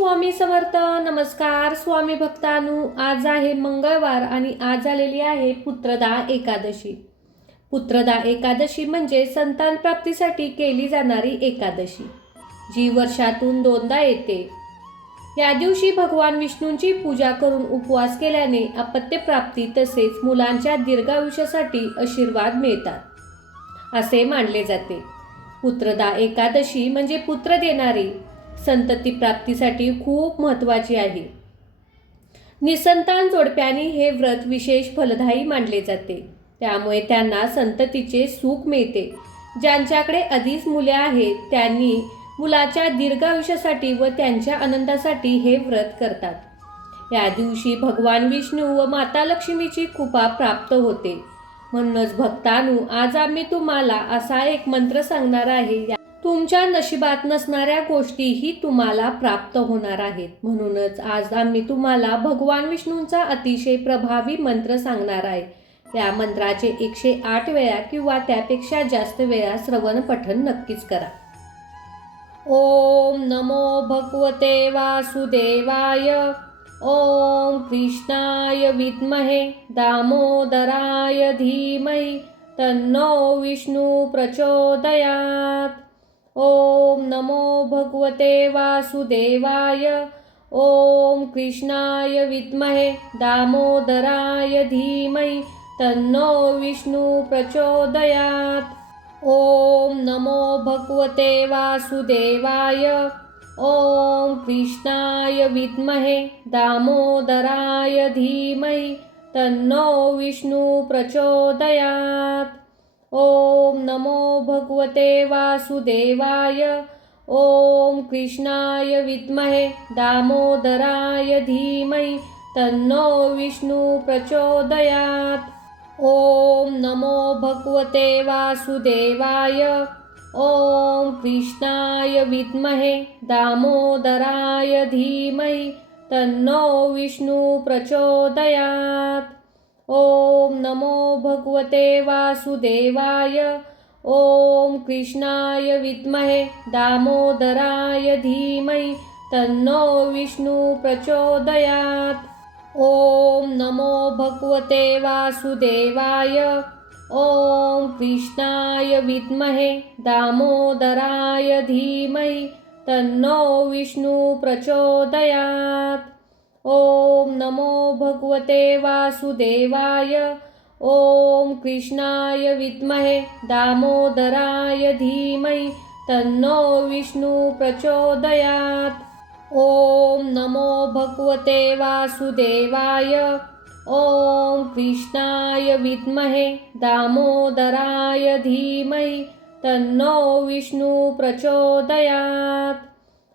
स्वामी समर्थ. नमस्कार स्वामी भक्तांनो. आज आहे मंगळवार आणि आज आलेली आहे पुत्रदा एकादशी. पुत्रदा एकादशी म्हणजे संतान प्राप्तीसाठी केली जाणारी एकादशी, जी वर्षातून 2दा येते. या दिवशी भगवान विष्णूंची पूजा करून उपवास केल्याने अपत्य प्राप्ती तसेच मुलांच्या दीर्घायुष्यासाठी आशीर्वाद मिळतात असे मानले जाते. पुत्रदा एकादशी म्हणजे पुत्र देणारी संतती प्राप्तीसाठी खूप महत्त्वाची आहे. निसंतान जोडप्यांनी हे व्रत विशेष फलदायी मानले जाते, त्यामुळे त्यांना संततीचे सुख मिळते. ज्यांच्याकडे आधीच मुले आहेत त्यांनी मुलाच्या दीर्घायुष्यासाठी व त्यांच्या आनंदासाठी हे व्रत करतात. या दिवशी भगवान विष्णू व माता लक्ष्मीची कृपा प्राप्त होते. म्हणूनच भक्तांनो, आज आम्ही तुम्हाला असा एक मंत्र सांगणार आहे. तुमच्या नशिबात नसणाऱ्या गोष्टीही तुम्हाला प्राप्त होणार आहेत. म्हणूनच आज आम्ही तुम्हाला भगवान विष्णूंचा अतिशय प्रभावी मंत्र सांगणार आहे. या मंत्राचे 108 वेळा किंवा त्यापेक्षा जास्त वेळा श्रवण पठण नक्कीच करा. ओम नमो भगवते वासुदेवाय. ओम कृष्णाय विद्महे दामोदराय धीमहि तन्नो विष्णु प्रचोदयात्. ओम नमो भगवते वासुदेवाय. ओम कृष्णाय विद्महे दामोदराय धीमहि तन्नो विष्णु प्रचोदयात्. ओम नमो भगवते वासुदेवाय. ओम कृष्णाय विद्महे दामोदराय धीमहि तन्नो विष्णु प्रचोदयात्. ओम नमो भगवते वासुदेवाय. ओम कृष्णाय विद्महे दामोदराय धीमहि तन्नो विष्णु प्रचोदयात्. ओम नमो भगवते वासुदेवाय. ओम कृष्णाय विद्महे दामोदराय धीमहि तन्नो विष्णु प्रचोदयात्. ओम नमो भगवते वासुदेवाय. ओम कृष्णाय विद्महे दामोदराय धीमहि तन्नो विष्णु प्रचोदयात्. ओम नमो भगवते वासुदेवाय. ओम कृष्णाय विद्महे दामोदराय धीमहि तन्नो विष्णु प्रचोदयात्. ओम नमो भगवते वासुदेवाय. ओम कृष्णाय विद्महे दामोदराय धीमहि तन्नो विष्णु प्रचोदयात्. ओम नमो भगवते वासुदेवाय. ओम कृष्णाय विद्महे दामोदराय धीमहि तन्नो विष्णु प्रचोदयात्.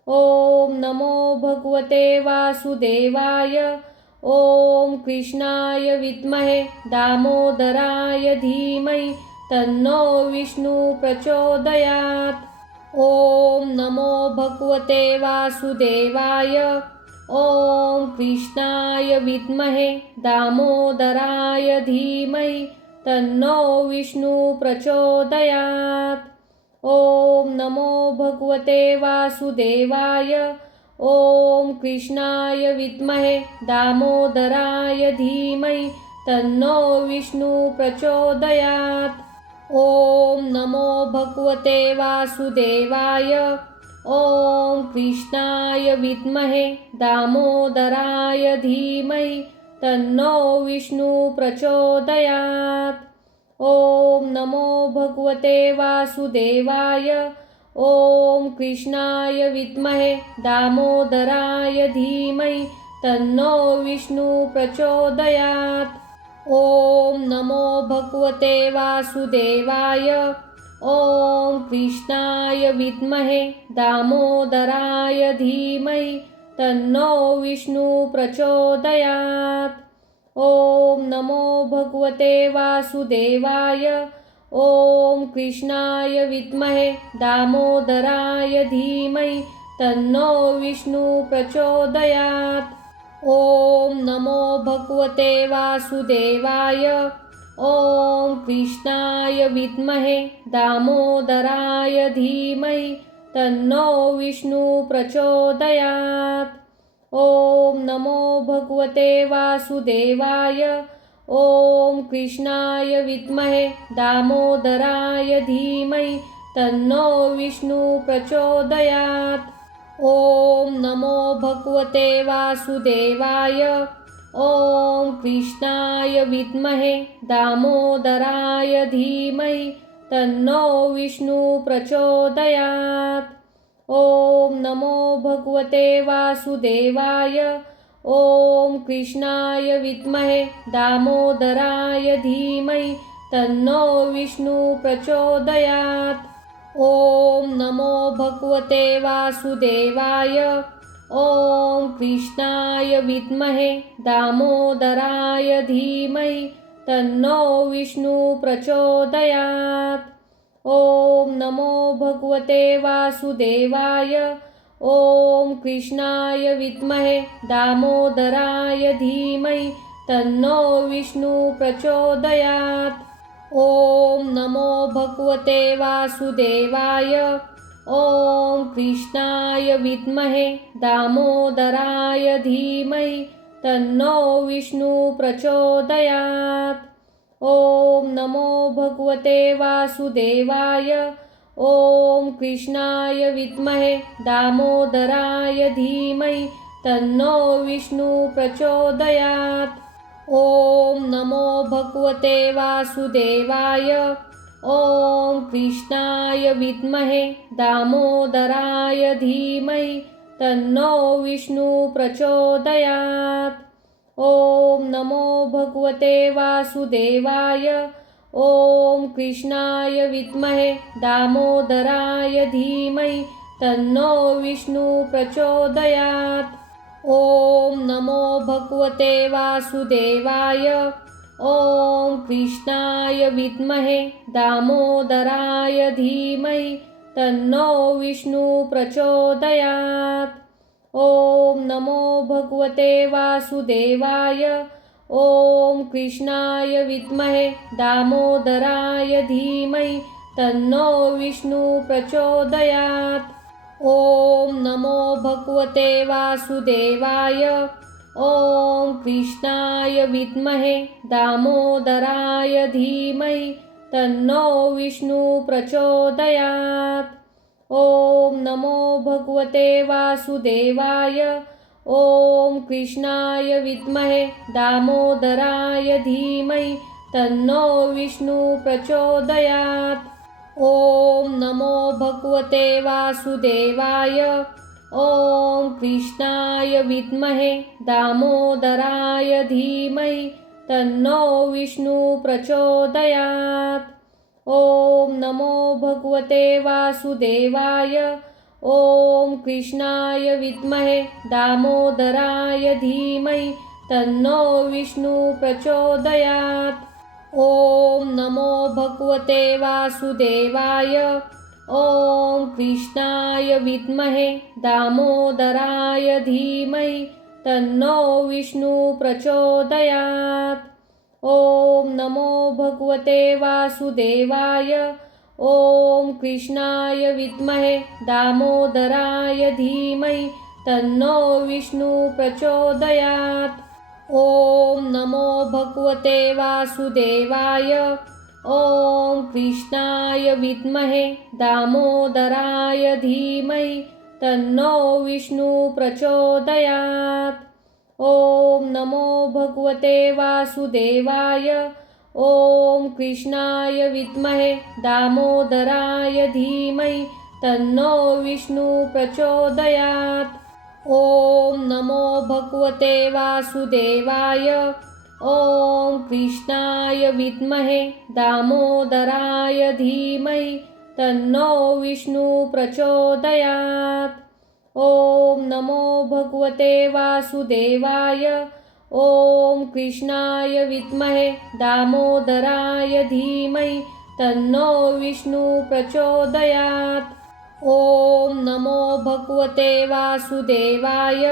ओम नमो भगवते वासुदेवाय. ओम कृष्णाय विद्महे दामोदराय धीमहि तन्नो विष्णु प्रचोदयात्. ओम नमो भगवते वासुदेवाय. ओम कृष्णाय विद्महे दामोदराय धीमहि तन्नो विष्णु प्रचोदयात्. ओम नमो भगवते वासुदेवाय. ओम कृष्णाय विद्महे दामोदराय धीमहि तन्नो विष्णु प्रचोदयात्. ओम नमो भगवते वासुदेवाय. ओम कृष्णाय विद्महे दामोदराय धीमहि तन्नो विष्णु प्रचोदयात्. ओम नमो भगवते वासुदेवाय. ओम कृष्णाय विद्महे दामोदराय धीमहि तन्नो विष्णु प्रचोदयात्. ओम नमो भगवते वासुदेवाय. ओम कृष्णाय विद्महे दामोदराय धीमहि तन्नो विष्णु प्रचोदयात्. ओम नमो भगवते वासुदेवाय. ओम कृष्णाय विद्महे दामोदराय धीमहि तन्नो विष्णु प्रचोदयात्. ओम नमो भगवते वासुदेवाय. ओम कृष्णाय विद्महे दामोदराय धीमहि तन्नो विष्णु प्रचोदयात्। ओम नमो भगवते वासुदेवाय। ओम कृष्णाय विद्महे दामोदराय धीमहि तन्नो विष्णु प्रचोदयात्। ओम नमो भगवते वासुदेवाय। ओम कृष्णाय विद्महे दामोदराय धीमहि तन्नो विष्णु प्रचोदयात्। ओम नमो भगवते वासुदेवाय। ओम कृष्णाय विद्महे दामोदराय धीमहि तन्नो विष्णु प्रचोदयात्। ओम नमो भगवते वासुदेवाय। ओम कृष्णाय विद्महे दामोदराय धीमहि तन्नो विष्णु प्रचोदयात्। ओम नमो भगवते वासुदेवाय। ओम कृष्णाय विद्महे दामोदराय धीमहि तन्नो विष्णु प्रचोदयात्। ओम नमो भगवते वासुदेवाय। ओम कृष्णाय विद्महे दामोदराय धीमहि तन्नो विष्णु प्रचोदयात्। ओम नमो भगवते वासुदेवाय। ओम कृष्णाय विद्महे दामोदराय धीमहि तन्नो विष्णु प्रचोदयात्। ओम नमो भगवते वासुदेवाय। ओम कृष्णाय विद्महे दामोदराय धीमहि तन्नो विष्णु प्रचोदयात्। ओम नमो भगवते वासुदेवाय। ओम कृष्णाय विद्महे दामोदराय धीमहि तन्नो विष्णु प्रचोदयात्। ओम नमो भगवते वासुदेवाय। ओम कृष्णाय विद्महे दामोदराय धीमहि तन्नो विष्णु प्रचोदयात्। ओम नमो भगवते वासुदेवाय। ओम कृष्णाय विद्महे दामोदराय धीमहि तन्नो विष्णु प्रचोदयात्। ओम नमो भगवते वासुदेवाय। ओम कृष्णाय विद्महे दामोदराय धीमहि तन्नो विष्णु प्रचोदयात्। ओम नमो भगवते वासुदेवाय। ओम कृष्णाय विद्महे दामोदराय धीमहि तन्नो विष्णु प्रचोदयात्। ओम नमो भगवते वासुदेवाय। ओम कृष्णाय विद्महे दामोदराय धीमहि तन्नो विष्णु प्रचोदयात्। ओम नमो भगवते वासुदेवाय। ओम कृष्णाय विद्महे दामोदराय धीमहि तन्नो विष्णु प्रचोदयात्। ओम नमो भगवते वासुदेवाय। ओम कृष्णाय विद्महे दामोदराय धीमहि तन्नो विष्णु प्रचोदयात्। ओम नमो भगवते वासुदेवाय। ओम कृष्णाय विद्महे दामोदराय धीमहि तन्नो विष्णु प्रचोदयात्। ओम नमो भगवते वासुदेवाय। ओम कृष्णाय विद्महे दामोदराय धीमहि तन्नो विष्णु प्रचोदयात्। ओम नमो भगवते वासुदेवाय। ओम कृष्णाय विद्महे दामोदराय धीमहि तन्नो विष्णु प्रचोदयात्। ओम नमो भगवते वासुदेवाय। ओम कृष्णाय विद्महे दामोदराय धीमहि तन्नो विष्णु प्रचोदयात्। ओम नमो भगवते वासुदेवाय। ओम कृष्णाय विद्महे दामोदराय धीमहि तन्नो विष्णु प्रचोदयात्। ओम नमो भगवते वासुदेवाय।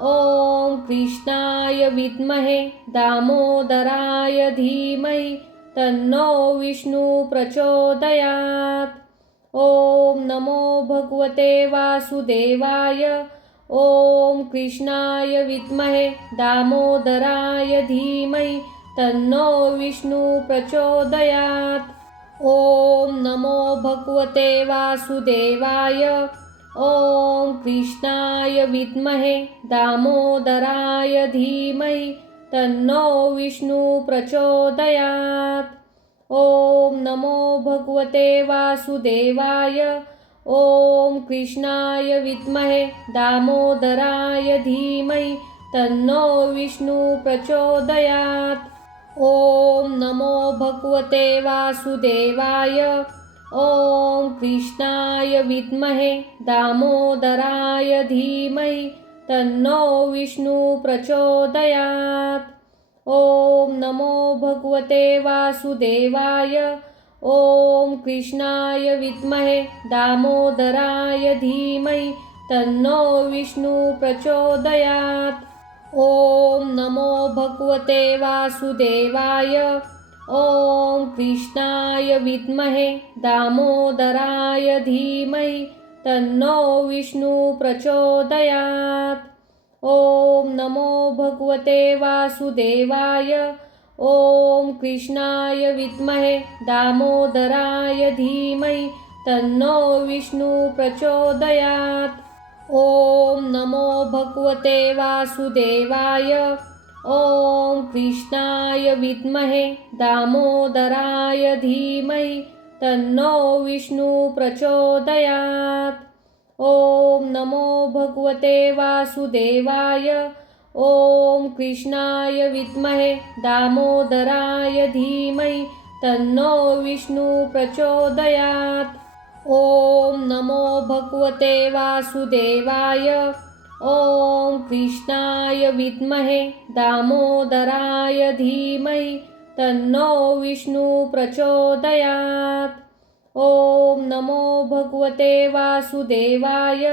ओम कृष्णाय विद्महे दामोदराय धीमहि तन्नो विष्णु प्रचोदयात्। ॐ नमो भगवते वासुदेवाय। ॐ कृष्णाय विद्महे दामोदराय धीमहि तन्नो विष्णु प्रचोदयात्। ॐ नमो भगवते वासुदेवाय। ॐ कृष्णाय विद्महे दामोदराय धीमहि तन्नो विष्णु प्रचोदयात्। ॐ नमो भगवते वासुदेवाय। ॐ कृष्णाय विद्महे दामोदराय धीमहि तन्नो विष्णु प्रचोदयात्। ॐ नमो भगवते वासुदेवाय। ॐ कृष्णाय विद्महे दामोदराय धीमहि तन्नो विष्णु प्रचोदयात्। ॐ नमो भगवते वासुदेवाय। ॐ कृष्णाय विद्महे दामोदराय धीमहि तन्नो विष्णु प्रचोदयात्। ॐ नमो भगवते वासुदेवाय। ॐ कृष्णाय विद्महे दामोदराय धीमहि तन्नो विष्णु प्रचोदयात्। ॐ नमो भगवते वासुदेवाय। ॐ कृष्णाय विद्महे दामोदराय धीमहि तन्नो विष्णु प्रचोदयात्। ॐ नमो भगवते वासुदेवाय। ॐ कृष्णाय विद्महे दामोदराय धीमहि तन्नो विष्णु प्रचोदयात्। ॐ नमो भगवते वासुदेवाय। ॐ कृष्णाय विद्महे दामोदराय धीमहि तन्नो विष्णु प्रचोदयात्। ॐ नमो भगवते वासुदेवाय। ॐ कृष्णाय विद्महे दामोदराय धीमहि तन्नो विष्णु प्रचोदयात्। ॐ नमो भगवते वासुदेवाय।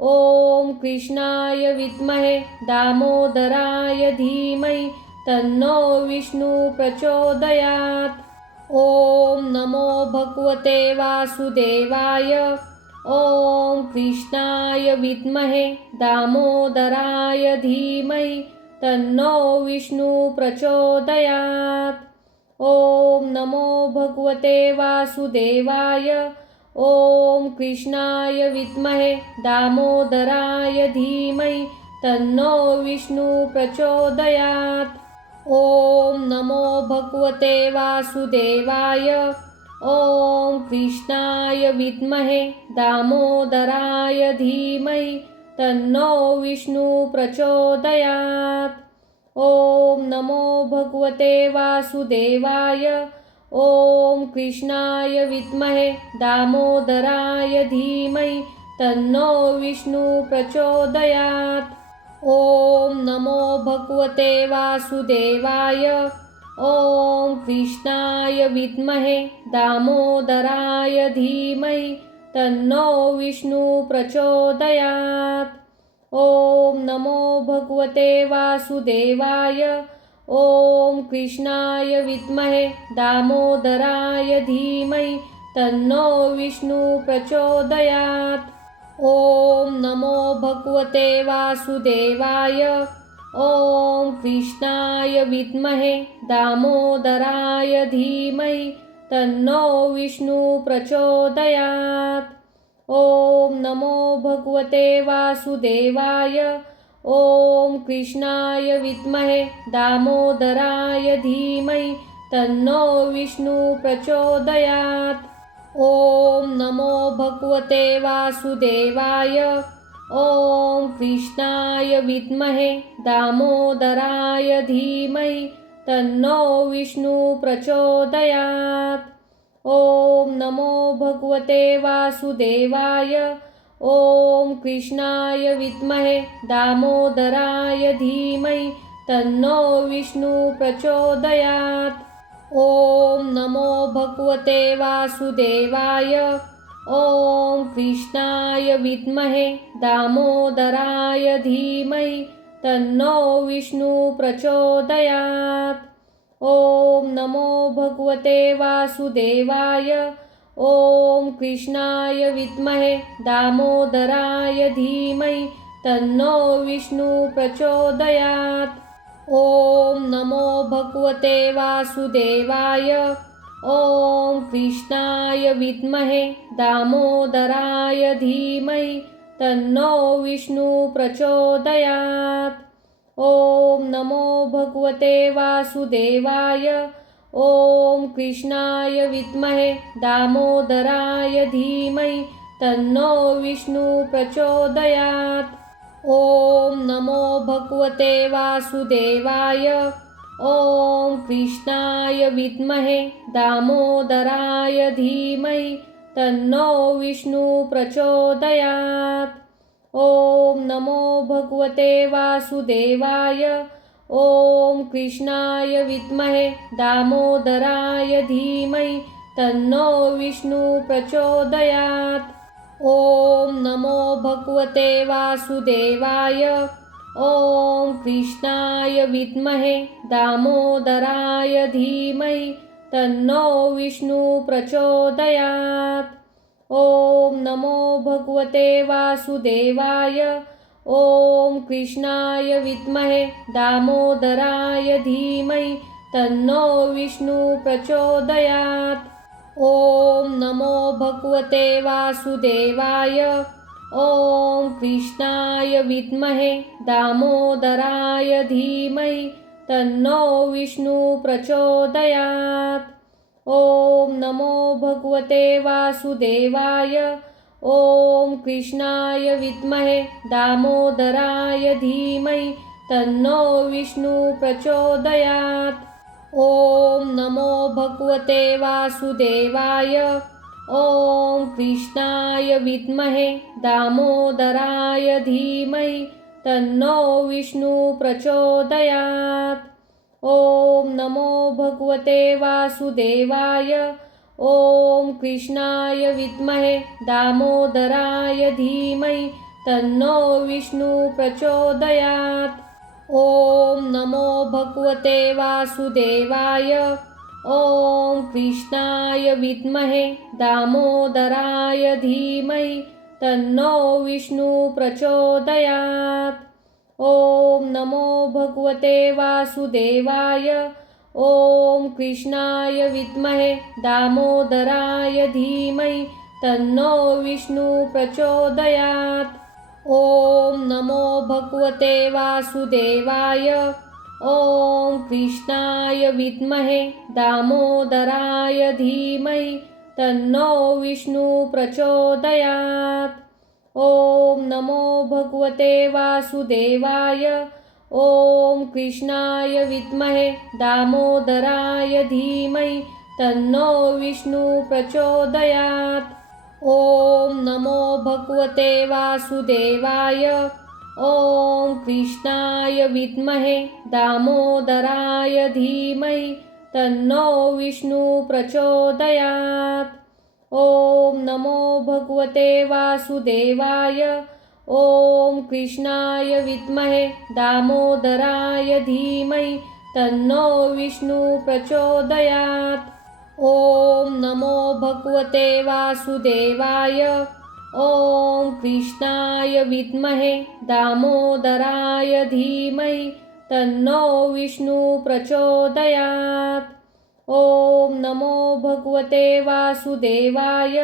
ॐ कृष्णाय विद्महे दामोदराय धीमहि तन्नो विष्णु प्रचोदयात्। ॐ नमो भगवते वासुदेवाय। ॐ कृष्णाय विद्महे दामोदराय धीमहि तन्नो विष्णु प्रचोदयात्। ॐ नमो भगवते वासुदेवाय। ॐ कृष्णाय विद्महे दामोदराय धीमहि तन्नो विष्णु प्रचोदयात्। ॐ नमो भगवते वासुदेवाय। ॐ कृष्णाय विद्महे दामोदराय धीमहि तन्नो विष्णु प्रचोदयात्। ॐ नमो भगवते वासुदेवाय। ॐ कृष्णाय विद्महे दामोदराय धीमहि तन्नो विष्णु प्रचोदयात्। ॐ नमो भगवते वासुदेवाय। ॐ कृष्णाय विद्महे दामोदराय धीमहि तन्नो विष्णु प्रचोदयात्। ॐ नमो भगवते वासुदेवाय। ॐ कृष्णाय विद्महे दामोदराय धीमहि तन्नो विष्णु प्रचोदयात्। ॐ नमो भगवते वासुदेवाय। ॐ कृष्णाय विद्महे दामोदराय धीमहि तन्नो विष्णु प्रचोदयात्। ॐ नमो भगवते वासुदेवाय। ॐ कृष्णाय विद्महे दामोदराय धीमहि तन्नो विष्णु प्रचोदयात्। ॐ नमो भगवते वासुदेवाय। ॐ कृष्णाय विद्महे दामोदराय धीमहि तन्नो विष्णु प्रचोदयात्। ॐ नमो भगवते वासुदेवाय। ॐ कृष्णाय विद्महे दामोदराय धीमहि तन्नो विष्णु प्रचोदयात्। ॐ नमो भगवते वासुदेवाय। ॐ कृष्णाय विद्महे दामोदराय धीमहि तन्नो विष्णु प्रचोदयात्। ॐ नमो भगवते वासुदेवाय। ॐ कृष्णाय विद्महे दामोदराय धीमहि तन्नो विष्णु प्रचोदयात्। ॐ नमो भगवते वासुदेवाय। ॐ कृष्णाय विद्महे दामोदराय धीमहि तन्नो विष्णु प्रचोदयात्। ॐ नमो भगवते वासुदेवाय। ॐ कृष्णाय विद्महे दामोदराय धीमहि तन्नो विष्णु प्रचोदयात्। ॐ नमो भगवते वासुदेवाय। ॐ कृष्णाय विद्महे दामोदराय धीमहि तन्नो विष्णु प्रचोदयात्। ॐ नमो भगवते वासुदेवाय। ॐ कृष्णाय विद्महे दामोदराय धीमहि तन्नो विष्णु प्रचोदयात्। ॐ नमो भगवते वासुदेवाय। ॐ कृष्णाय विद्महे दामोदराय धीमहि तन्नो विष्णु प्रचोदयात्। ॐ नमो भगवते वासुदेवाय। ॐ कृष्णाय विद्महे दामोदराय धीमहि तन्नो विष्णु प्रचोदयात्। ॐ नमो भगवते वासुदेवाय। ॐ कृष्णाय विद्महे दामोदराय धीमहि तन्नो विष्णु प्रचोदयात्। ॐ नमो भगवते वासुदेवाय। ॐ कृष्णाय विद्महे दामोदराय धीमहि तन्नो विष्णु प्रचोदयात्। ॐ नमो भगवते वासुदेवाय। ॐ कृष्णाय विद्महे दामोदराय धीमहि तन्नो विष्णु प्रचोदयात्। ॐ नमो भगवते वासुदेवाय। ॐ कृष्णाय विद्महे दामोदराय धीमहि तन्नो विष्णु प्रचोदयात्। ॐ नमो भगवते वासुदेवाय। ॐ कृष्णाय विद्महे दामोदराय धीमहि तन्नो विष्णु प्रचोदयात्। ॐ नमो भगवते वासुदेवाय। ॐ कृष्णाय विद्महे दामोदराय धीमहि तन्नो विष्णु प्रचोदयात्। ॐ नमो भगवते वासुदेवाय। ॐ कृष्णाय विद्महे दामोदराय धीमहि तन्नो विष्णु प्रचोदयात्। ॐ नमो भगवते वासुदेवाय। ॐ कृष्णाय विद्महे दामोदराय धीमहि तन्नो विष्णु प्रचोदयात्। ॐ नमो भगवते वासुदेवाय। ॐ कृष्णाय विद्महे दामोदराय धीमहि तन्नो विष्णु प्रचोदयात्। ॐ नमो भगवते वासुदेवाय। ॐ कृष्णाय विद्महे दामोदराय धीमहि तन्नो विष्णु प्रचोदयात्। ॐ नमो भगवते वासुदेवाय। ॐ कृष्णाय विद्महे दामोदराय धीमहि तन्नो विष्णु प्रचोदयात्। ॐ नमो भगवते वासुदेवाय।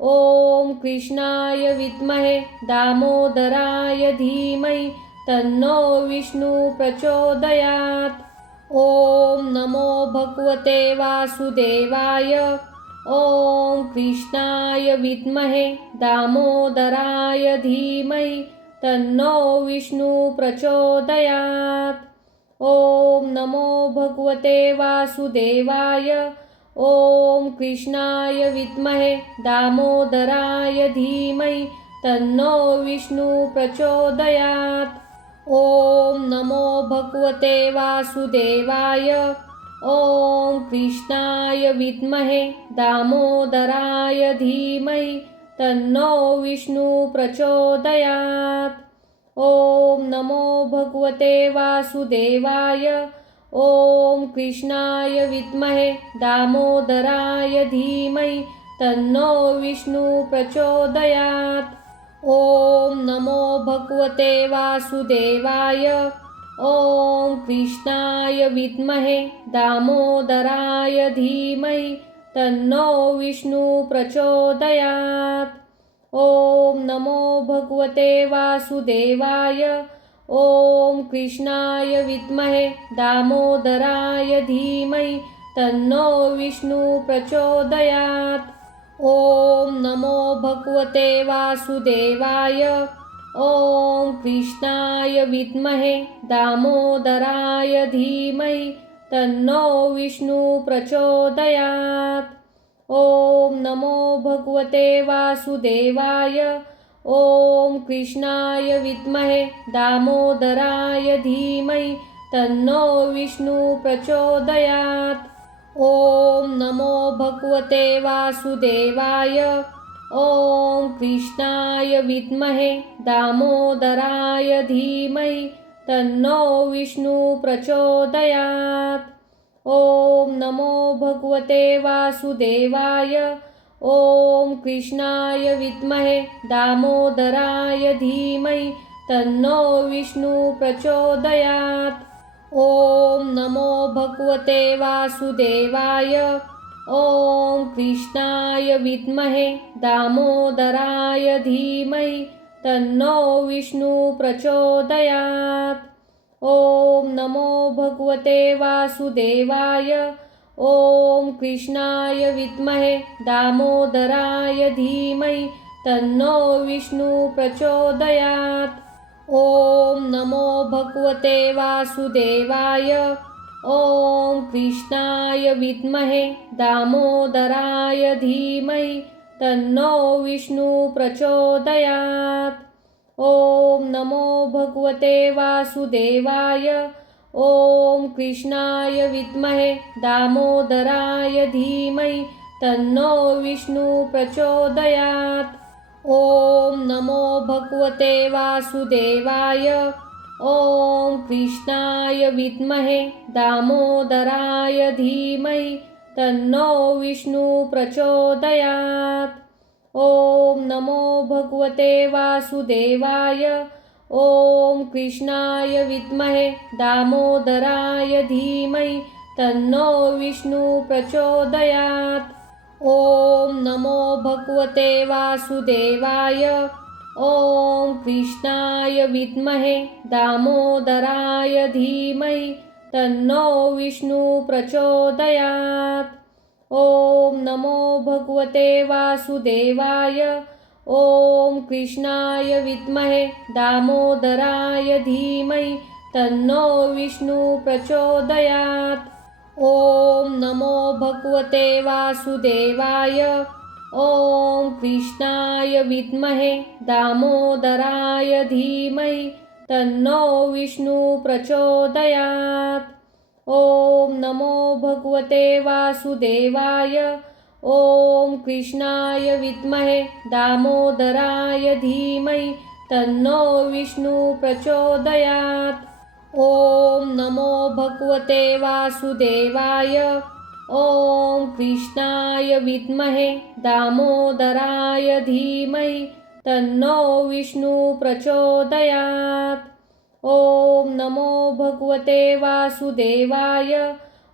ॐ कृष्णाय विद्महे दामोदराय धीमहि तन्नो विष्णु प्रचोदयात्। ॐ नमो भगवते वासुदेवाय। ॐ कृष्णाय विद्महे दामोदराय धीमहि तन्नो विष्णु प्रचोदयात्। ॐ नमो भगवते वासुदेवाय। ॐ कृष्णाय विद्महे दामोदराय धीमहि तन्नो विष्णु प्रचोदयात्। ॐ नमो भगवते वासुदेवाय। ॐ कृष्णाय विद्महे दामोदराय धीमहि तन्नो विष्णु प्रचोदयात्। ॐ नमो भगवते वासुदेवाय। ॐ कृष्णाय विद्महे दामोदराय धीमहि तन्नो विष्णु प्रचोदयात्। ॐ नमो भगवते वासुदेवाय। ॐ कृष्णाय विद्महे दामोदराय धीमहि तन्नो विष्णु प्रचोदयात्। ॐ नमो भगवते वासुदेवाय। ॐ कृष्णाय विद्महे दामोदराय धीमहि तन्नो विष्णु प्रचोदयात्। ॐ नमो भगवते वासुदेवाय। ॐ कृष्णाय विद्महे दामोदराय धीमहि तन्नो विष्णु प्रचोदयात्। ॐ नमो भगवते वासुदेवाय। ॐ कृष्णाय विद्महे दामोदराय धीमहि तन्नो विष्णु प्रचोदयात्। ॐ नमो भगवते वासुदेवाय। ॐ कृष्णाय विद्महे दामोदराय धीमहि तन्नो विष्णु प्रचोदयात्। ॐ नमो भगवते वासुदेवाय। ॐ कृष्णाय विद्महे दामोदराय धीमहि तन्नो विष्णु प्रचोदयात्। ॐ नमो भगवते वासुदेवाय। ॐ कृष्णाय विद्महे दामोदराय धीमहि तन्नो विष्णु प्रचोदयात्। ॐ नमो भगवते वासुदेवाय। ॐ कृष्णाय विद्महे दामोदराय धीमहि तन्नो विष्णु प्रचोदयात्। ॐ नमो भगवते वासुदेवाय। ॐ कृष्णाय विद्महे दामोदराय धीमहि तन्नो विष्णु प्रचोदयात्। ॐ नमो भगवते वासुदेवाय। ॐ कृष्णाय विद्महे दामोदराय धीमहि तन्नो विष्णु प्रचोदयात्। ॐ नमो भगवते वासुदेवाय। ॐ कृष्णाय विद्महे दामोदराय धीमहि तन्नो विष्णु प्रचोदयात्। ॐ नमो भगवते वासुदेवाय। ॐ कृष्णाय विद्महे दामोदराय धीमहि तन्नो विष्णु प्रचोदयात्। ॐ नमो भगवते वासुदेवाय। ॐ कृष्णाय विद्महे दामोदराय धीमहि तन्नो विष्णु प्रचोदयात्। ॐ नमो भगवते वासुदेवाय। ॐ कृष्णाय विद्महे दामोदराय धीमहि तन्नो विष्णु प्रचोदयात्। ॐ नमो भगवते वासुदेवाय। ॐ कृष्णाय विद्महे दामोदराय धीमहि तन्नो विष्णु प्रचोदयात्। ॐ नमो भगवते वासुदेवाय। ॐ कृष्णाय विद्महे दामोदराय धीमहि तन्नो विष्णु प्रचोदयात्। ॐ नमो भगवते वासुदेवाय। ॐ कृष्णाय विद्महे दामोदराय धीमहि तन्नो विष्णु प्रचोदयात्। ॐ नमो भगवते वासुदेवाय।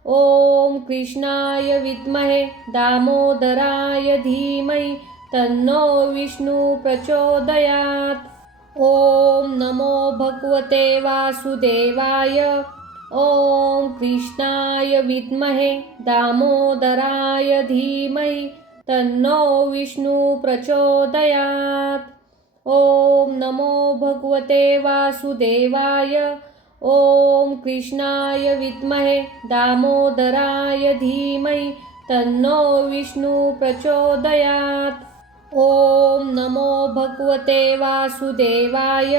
ॐ कृष्णाय विद्महे दामोदराय धीमहि तन्नो विष्णु प्रचोदयात्। ॐ नमो भगवते वासुदेवाय। ॐ कृष्णाय विद्महे दामोदराय धीमहि तन्नो विष्णु प्रचोदयात्। ॐ नमो भगवते वासुदेवाय। ॐ कृष्णाय विद्महे दामोदराय धीमहि तन्नो विष्णु प्रचोदयात्। ॐ नमो भगवते वासुदेवाय।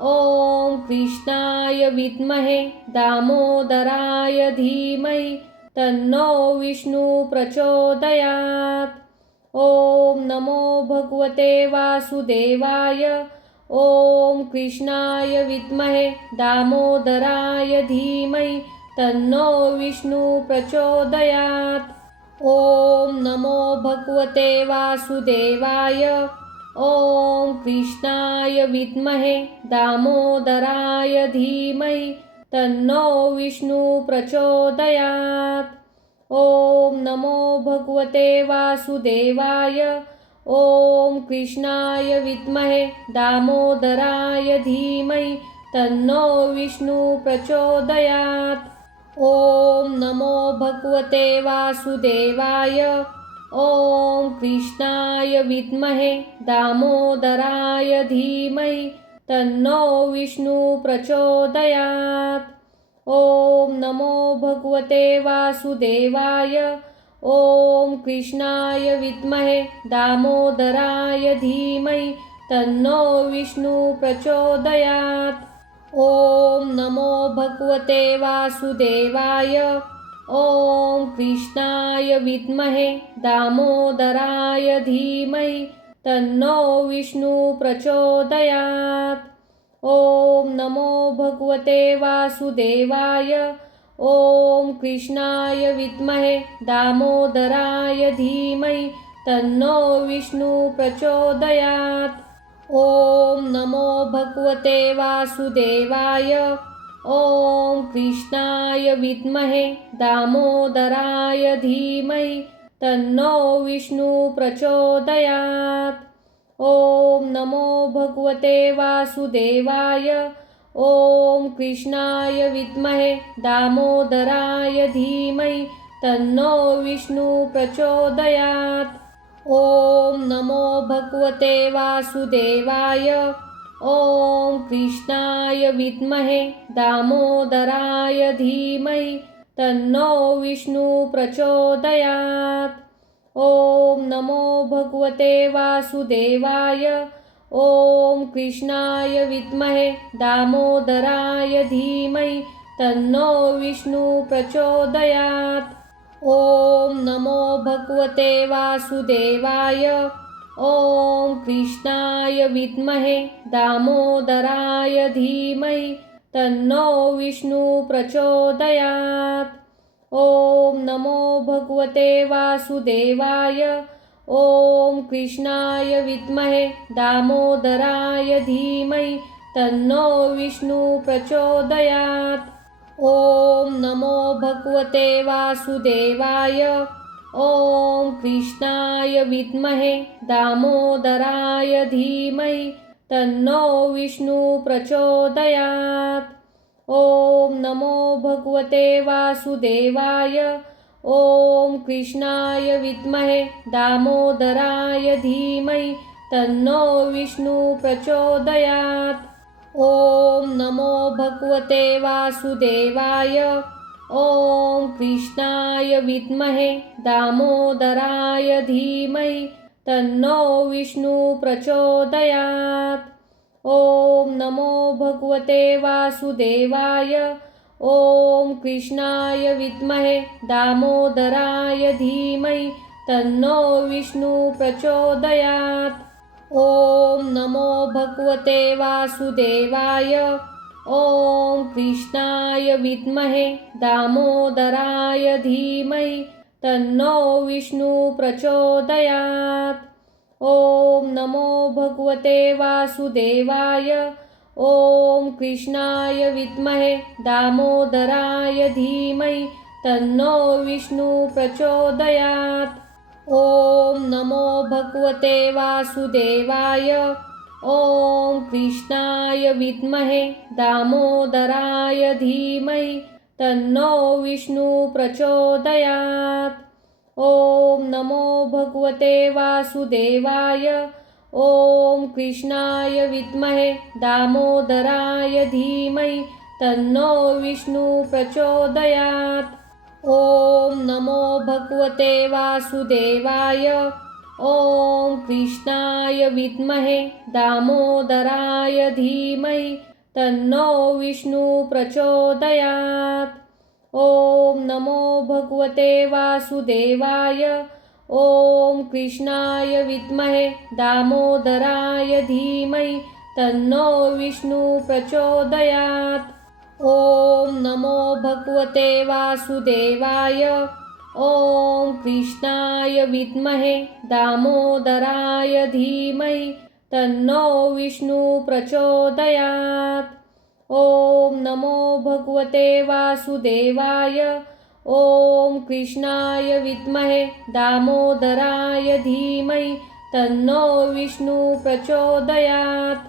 ॐ कृष्णाय विद्महे दामोदराय धीमहि तन्नो विष्णु प्रचोदयात्। ॐ नमो भगवते वासुदेवाय। ॐ कृष्णाय विद्महे दामोदराय धीमहि तन्नो विष्णु प्रचोदयात्। ओम नमो भगवते वासुदेवाय। ओम कृष्णाय विद्महे दामोदराय धीमहि तन्नो विष्णु प्रचोदयात्। ओम नमो भगवते वासुदेवाय। ओम कृष्णाय विद्महे दामोदराय धीमहि तन्नो विष्णु प्रचोदयात्। ओम नमो भगवते वासुदेवाय। ओम कृष्णाय विद्महे दामोदराय धीमहि तन्नो विष्णु प्रचोदयात्। ओम नमो भगवते वासुदेवाय। ओम कृष्णाय विद्महे दामोदराय धीमहि तन्नो विष्णु प्रचोदयात्। ओम नमो भगवते वासुदेवाय। ओम कृष्णाय विद्महे दामोदराय धीमहि तन्नो विष्णु प्रचोदयात्। ओम नमो भगवते वासुदेवाय। ओम कृष्णाय विद्महे दामोदराय धीमहि तन्नो विष्णु प्रचोदयात्। ओम नमो भगवते वासुदेवाय। ओम कृष्णाय विद्महे दामोदराय धीमहि तन्नो विष्णु प्रचोदयात्। ओम नमो भगवते वासुदेवाय। ओम कृष्णाय विद्महे दामोदराय धीमहि तन्नो विष्णु प्रचोदयात्। ओम नमो भगवते वासुदेवाय। ओम कृष्णाय विद्महे दामोदराय धीमहि तन्नो विष्णु प्रचोदयात्। ओम नमो भगवते वासुदेवाय। ओम कृष्णाय विद्महे दामोदराय धीमहि तन्नो विष्णु प्रचोदयात्। ओम नमो भगवते वासुदेवाय। ओम कृष्णाय विद्महे दामोदराय धीमहि तन्नो विष्णु प्रचोदयात्। ओम नमो भगवते वासुदेवाय। ओम कृष्णाय विद्महे दामोदराय धीमहि तन्नो विष्णु प्रचोदयात्। ओम नमो भगवते वासुदेवाय। ओम कृष्णाय विद्महे दामोदराय धीमहि तन्नो विष्णु प्रचोदयात्। ओम नमो भगवते वासुदेवाय। ओम कृष्णाय विद्महे दामोदराय धीमहि तन्नो विष्णु प्रचोदयात्। ओम नमो भगवते वासुदेवाय। ओम कृष्णाय विद्महे दामोदराय धीमहि तन्नो विष्णु प्रचोदयात्। ओम नमो भगवते वासुदेवाय। ओम कृष्णाय विद्महे दामोदराय धीमहि तन्नो विष्णु प्रचोदयात्। ओम नमो भगवते वासुदेवाय। ओम कृष्णाय विद्महे दामोदराय धीमहि तन्नो विष्णु प्रचोदयात्। ओम नमो भगवते वासुदेवाय। ओम कृष्णाय विद्महे दामोदराय धीमहि तन्नो विष्णु प्रचोदयात्। ओम नमो भगवते वासुदेवाय। ओम कृष्णाय विद्महे दामोदराय धीमहि तन्नो विष्णु प्रचोदयात्। ओम नमो भगवते वासुदेवाय। ओम कृष्णाय विद्महे दामोदराय धीमहि तन्नो विष्णु प्रचोदयात्। ओम नमो भगवते वासुदेवाय। ओम कृष्णाय विद्महे दामोदराय धीमहि तन्नो विष्णु प्रचोदयात्। ओम नमो भगवते वासुदेवाय। ओम कृष्णाय विद्महे दामोदराय धीमहि तन्नो विष्णु प्रचोदयात्। ओम नमो भगवते वासुदेवाय। ॐ कृष्णाय विद्महे दामोदराय धीमहि तन्नो विष्णु प्रचोदयात्। ॐ नमो भगवते वासुदेवाय। ॐ कृष्णाय विद्महे दामोदराय धीमहि तन्नो विष्णु प्रचोदयात्।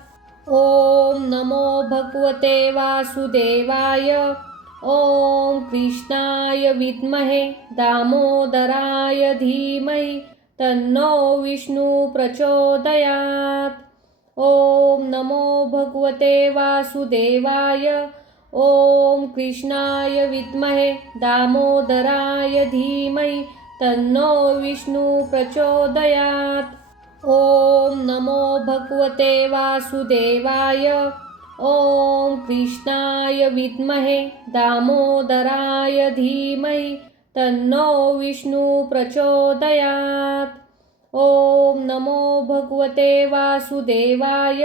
ॐ नमो भगवते वासुदेवाय। ॐ कृष्णाय विद्महे दामोदराय धीमहि तन्नो विष्णु प्रचोदयात्। ॐ नमो भगवते वासुदेवाय। ॐ कृष्णाय विद्महे दामोदराय धीमहि तन्नो विष्णु प्रचोदयात्। ॐ नमो भगवते वासुदेवाय। ॐ कृष्णाय विद्महे दामोदराय धीमहि तन्नो विष्णु प्रचोदयात्। ॐ नमो भगवते वासुदेवाय।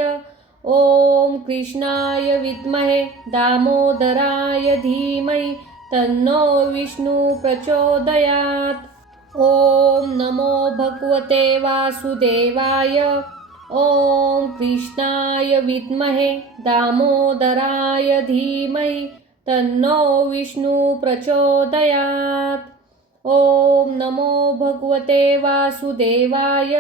ॐ कृष्णाय विद्महे दामोदराय धीमहि तन्नो विष्णु प्रचोदयात्। ॐ नमो भगवते वासुदेवाय। ॐ कृष्णाय विद्महे दामोदराय धीमहि तन्नो विष्णु प्रचोदयात्। ॐ नमो भगवते वासुदेवाय।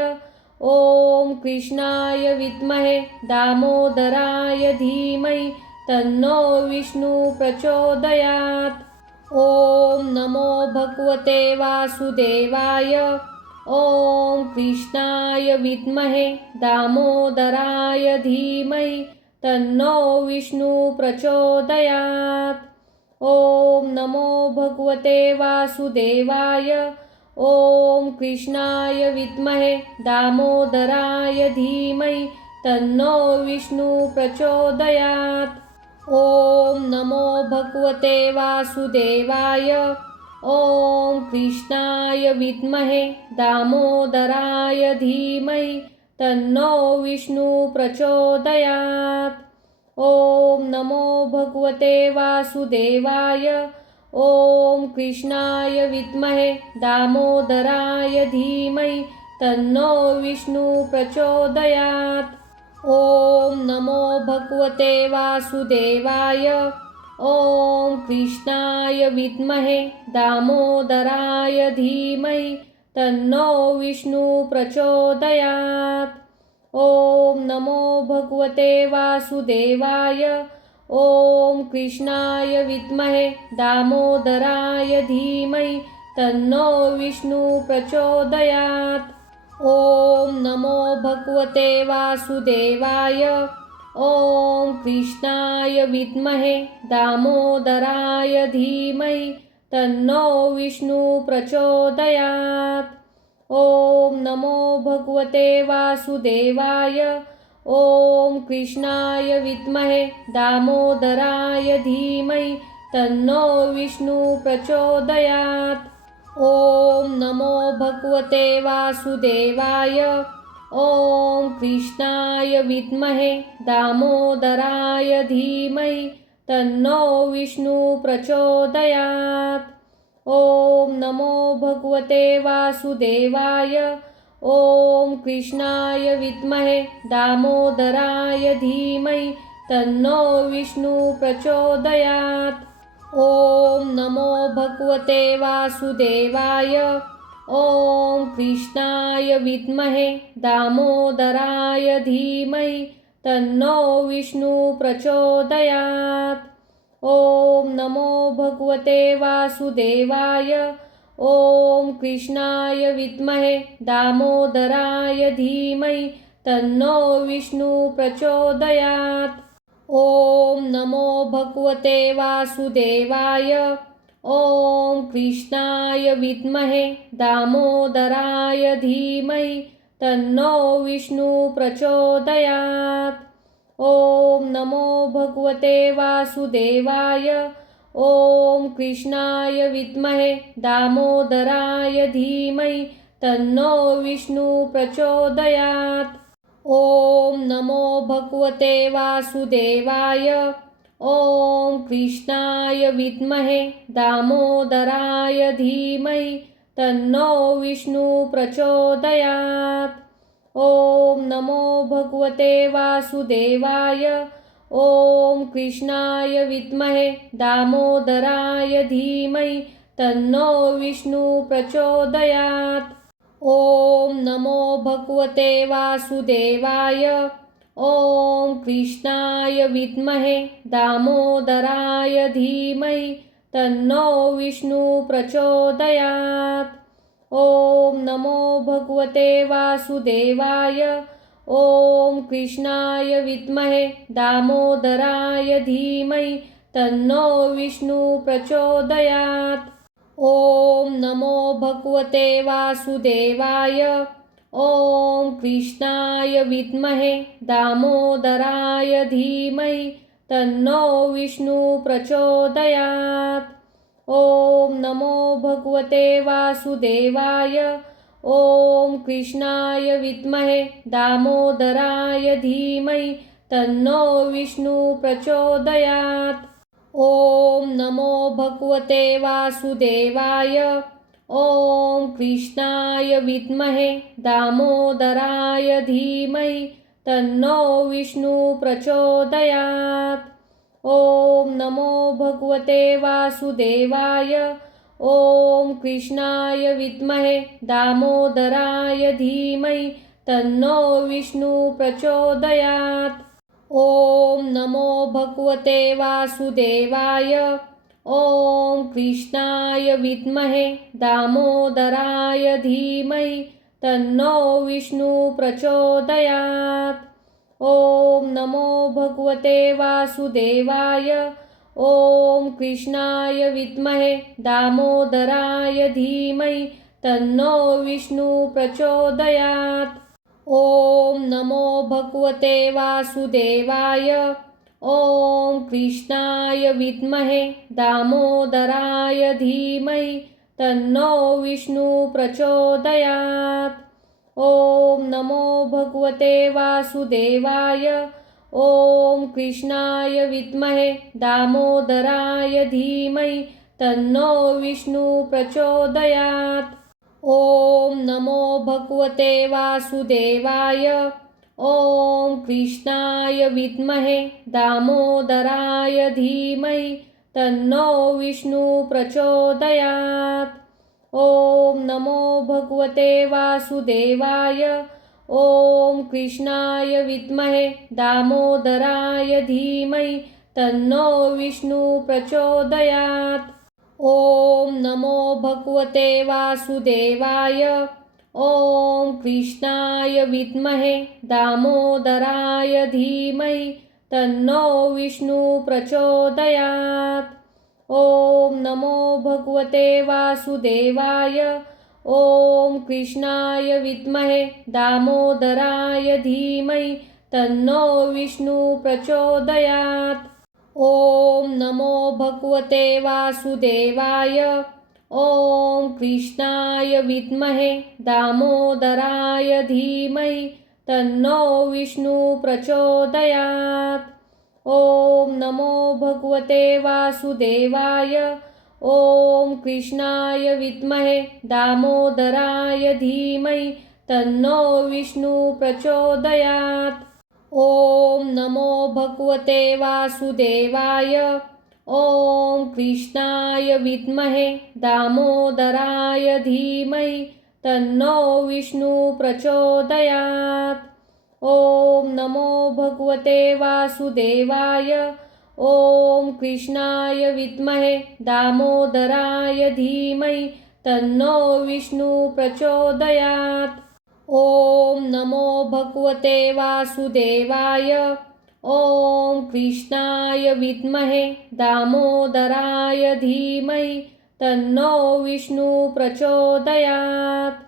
ॐ कृष्णाय विद्महे दामोदराय धीमहि तन्नो विष्णु प्रचोदयात्। ॐ नमो भगवते वासुदेवाय। ॐ कृष्णाय विद्महे दामोदराय धीमहि तन्नो विष्णु प्रचोदयात्। ॐ नमो भगवते वासुदेवाय। ॐ कृष्णाय विद्महे दामोदराय धीमहि तन्नो विष्णु प्रचोदयात्। ॐ नमो भगवते वासुदेवाय। ॐ कृष्णाय विद्महे दामोदराय धीमहि तन्नो विष्णु प्रचोदयात्। ॐ नमो भगवते वासुदेवाय। ॐ कृष्णाय विद्महे दामोदराय धीमहि तन्नो विष्णु प्रचोदयात्। ॐ नमो भगवते वासुदेवाय। ॐ कृष्णाय विद्महे दामोदराय धीमहि तन्नो विष्णु प्रचोदयात्। ॐ नमो भगवते वासुदेवाय। ॐ कृष्णाय विद्महे दामोदराय धीमहि तन्नो विष्णु प्रचोदयात्। ॐ नमो भगवते वासुदेवाय। ॐ कृष्णाय विद्महे दामोदराय धीमहि तन्नो विष्णु प्रचोदयात्। ॐ नमो भगवते वासुदेवाय। ॐ कृष्णाय विद्महे दामोदराय धीमहि तन्नो विष्णु प्रचोदयात्। ॐ नमो भगवते वासुदेवाय। ॐ कृष्णाय विद्महे दामोदराय धीमहि तन्नो विष्णु प्रचोदयात्। ॐ नमो भगवते वासुदेवाय। ॐ कृष्णाय विद्महे दामोदराय धीमहि तन्नो विष्णु प्रचोदयात्। ॐ नमो भगवते वासुदेवाय। ॐ कृष्णाय विद्महे दामोदराय धीमहि तन्नो विष्णु प्रचोदयात्। ॐ नमो भगवते वासुदेवाय। ॐ कृष्णाय विद्महे दामोदराय धीमहि तन्नो विष्णु प्रचोदयात्। ॐ नमो भगवते वासुदेवाय। ॐ कृष्णाय विद्महे दामोदराय धीमहि तन्नो विष्णु प्रचोदयात्। ॐ नमो भगवते वासुदेवाय। ॐ कृष्णाय विद्महे दामोदराय धीमहि तन्नो विष्णु प्रचोदयात्। ॐ नमो भगवते वासुदेवाय। ॐ कृष्णाय विद्महे दामोदराय धीमहि तन्नो विष्णु प्रचोदयात्। ॐ नमो भगवते वासुदेवाय। ॐ कृष्णाय विद्महे दामोदराय धीमहि तन्नो विष्णु प्रचोदयात्। ॐ नमो भगवते वासुदेवाय। ॐ कृष्णाय विद्महे दामोदराय धीमहि तन्नो विष्णु प्रचोदयात्। ॐ नमो भगवते वासुदेवाय। ॐ कृष्णाय विद्महे दामोदराय धीमहि तन्नो विष्णु प्रचोदयात्। ॐ नमो भगवते वासुदेवाय। ॐ कृष्णाय विद्महे दामोदराय धीमहि तन्नो विष्णु प्रचोदयात्। ॐ नमो भगवते वासुदेवाय। ॐ कृष्णाय विद्महे दामोदराय धीमहि तन्नो विष्णु प्रचोदयात्। ॐ नमो भगवते वासुदेवाय। ॐ कृष्णाय विद्महे दामोदराय धीमहि तन्नो विष्णु प्रचोदयात्। ॐ नमो भगवते वासुदेवाय। ॐ कृष्णाय विद्महे दामोदराय धीमहि तन्नो विष्णु प्रचोदयात्। ॐ नमो भगवते वासुदेवाय। ॐ कृष्णाय विद्महे दामोदराय धीमहि तन्नो विष्णु प्रचोदयात्। ॐ नमो भगवते वासुदेवाय। ॐ कृष्णाय विद्महे दामोदराय धीमहि तन्नो विष्णु प्रचोदयात्। ॐ नमो भगवते वासुदेवाय। ॐ कृष्णाय विद्महे दामोदराय धीमहि तन्नो विष्णु प्रचोदयात्। ॐ नमो भगवते वासुदेवाय। ॐ कृष्णाय विद्महे दामोदराय धीमहि तन्नो विष्णु प्रचोदयात्। ॐ नमो भगवते वासुदेवाय। ॐ कृष्णाय विद्महे दामोदराय धीमहि तन्नो विष्णु प्रचोदयात्। ॐ नमो भगवते वासुदेवाय। ॐ कृष्णाय विद्महे दामोदराय धीमहि तन्नो विष्णु प्रचोदयात्। ॐ नमो भगवते वासुदेवाय। ॐ कृष्णाय विद्महे दामोदराय धीमहि तन्नो विष्णु प्रचोदयात्। ॐ नमो भगवते वासुदेवाय। ॐ कृष्णाय विद्महे दामोदराय धीमहि तन्नो विष्णु प्रचोदयात्। ॐ नमो भगवते वासुदेवाय। ॐ कृष्णाय विद्महे दामोदराय धीमहि तन्नो विष्णु प्रचोदयात्। ॐ नमो भगवते वासुदेवाय। ॐ कृष्णाय विद्महे दामोदराय धीमहि तन्नो विष्णु प्रचोदयात्। ॐ नमो भगवते वासुदेवाय। ॐ कृष्णाय विद्महे दामोदराय धीमहि तन्नो विष्णु प्रचोदयात्। ॐ नमो भगवते वासुदेवाय। ॐ कृष्णाय विद्महे दामोदराय धीमहि तन्नो विष्णु प्रचोदयात्। ॐ नमो भगवते वासुदेवाय। ॐ कृष्णाय विद्महे दामोदराय धीमहि तन्नो विष्णु प्रचोदयात्।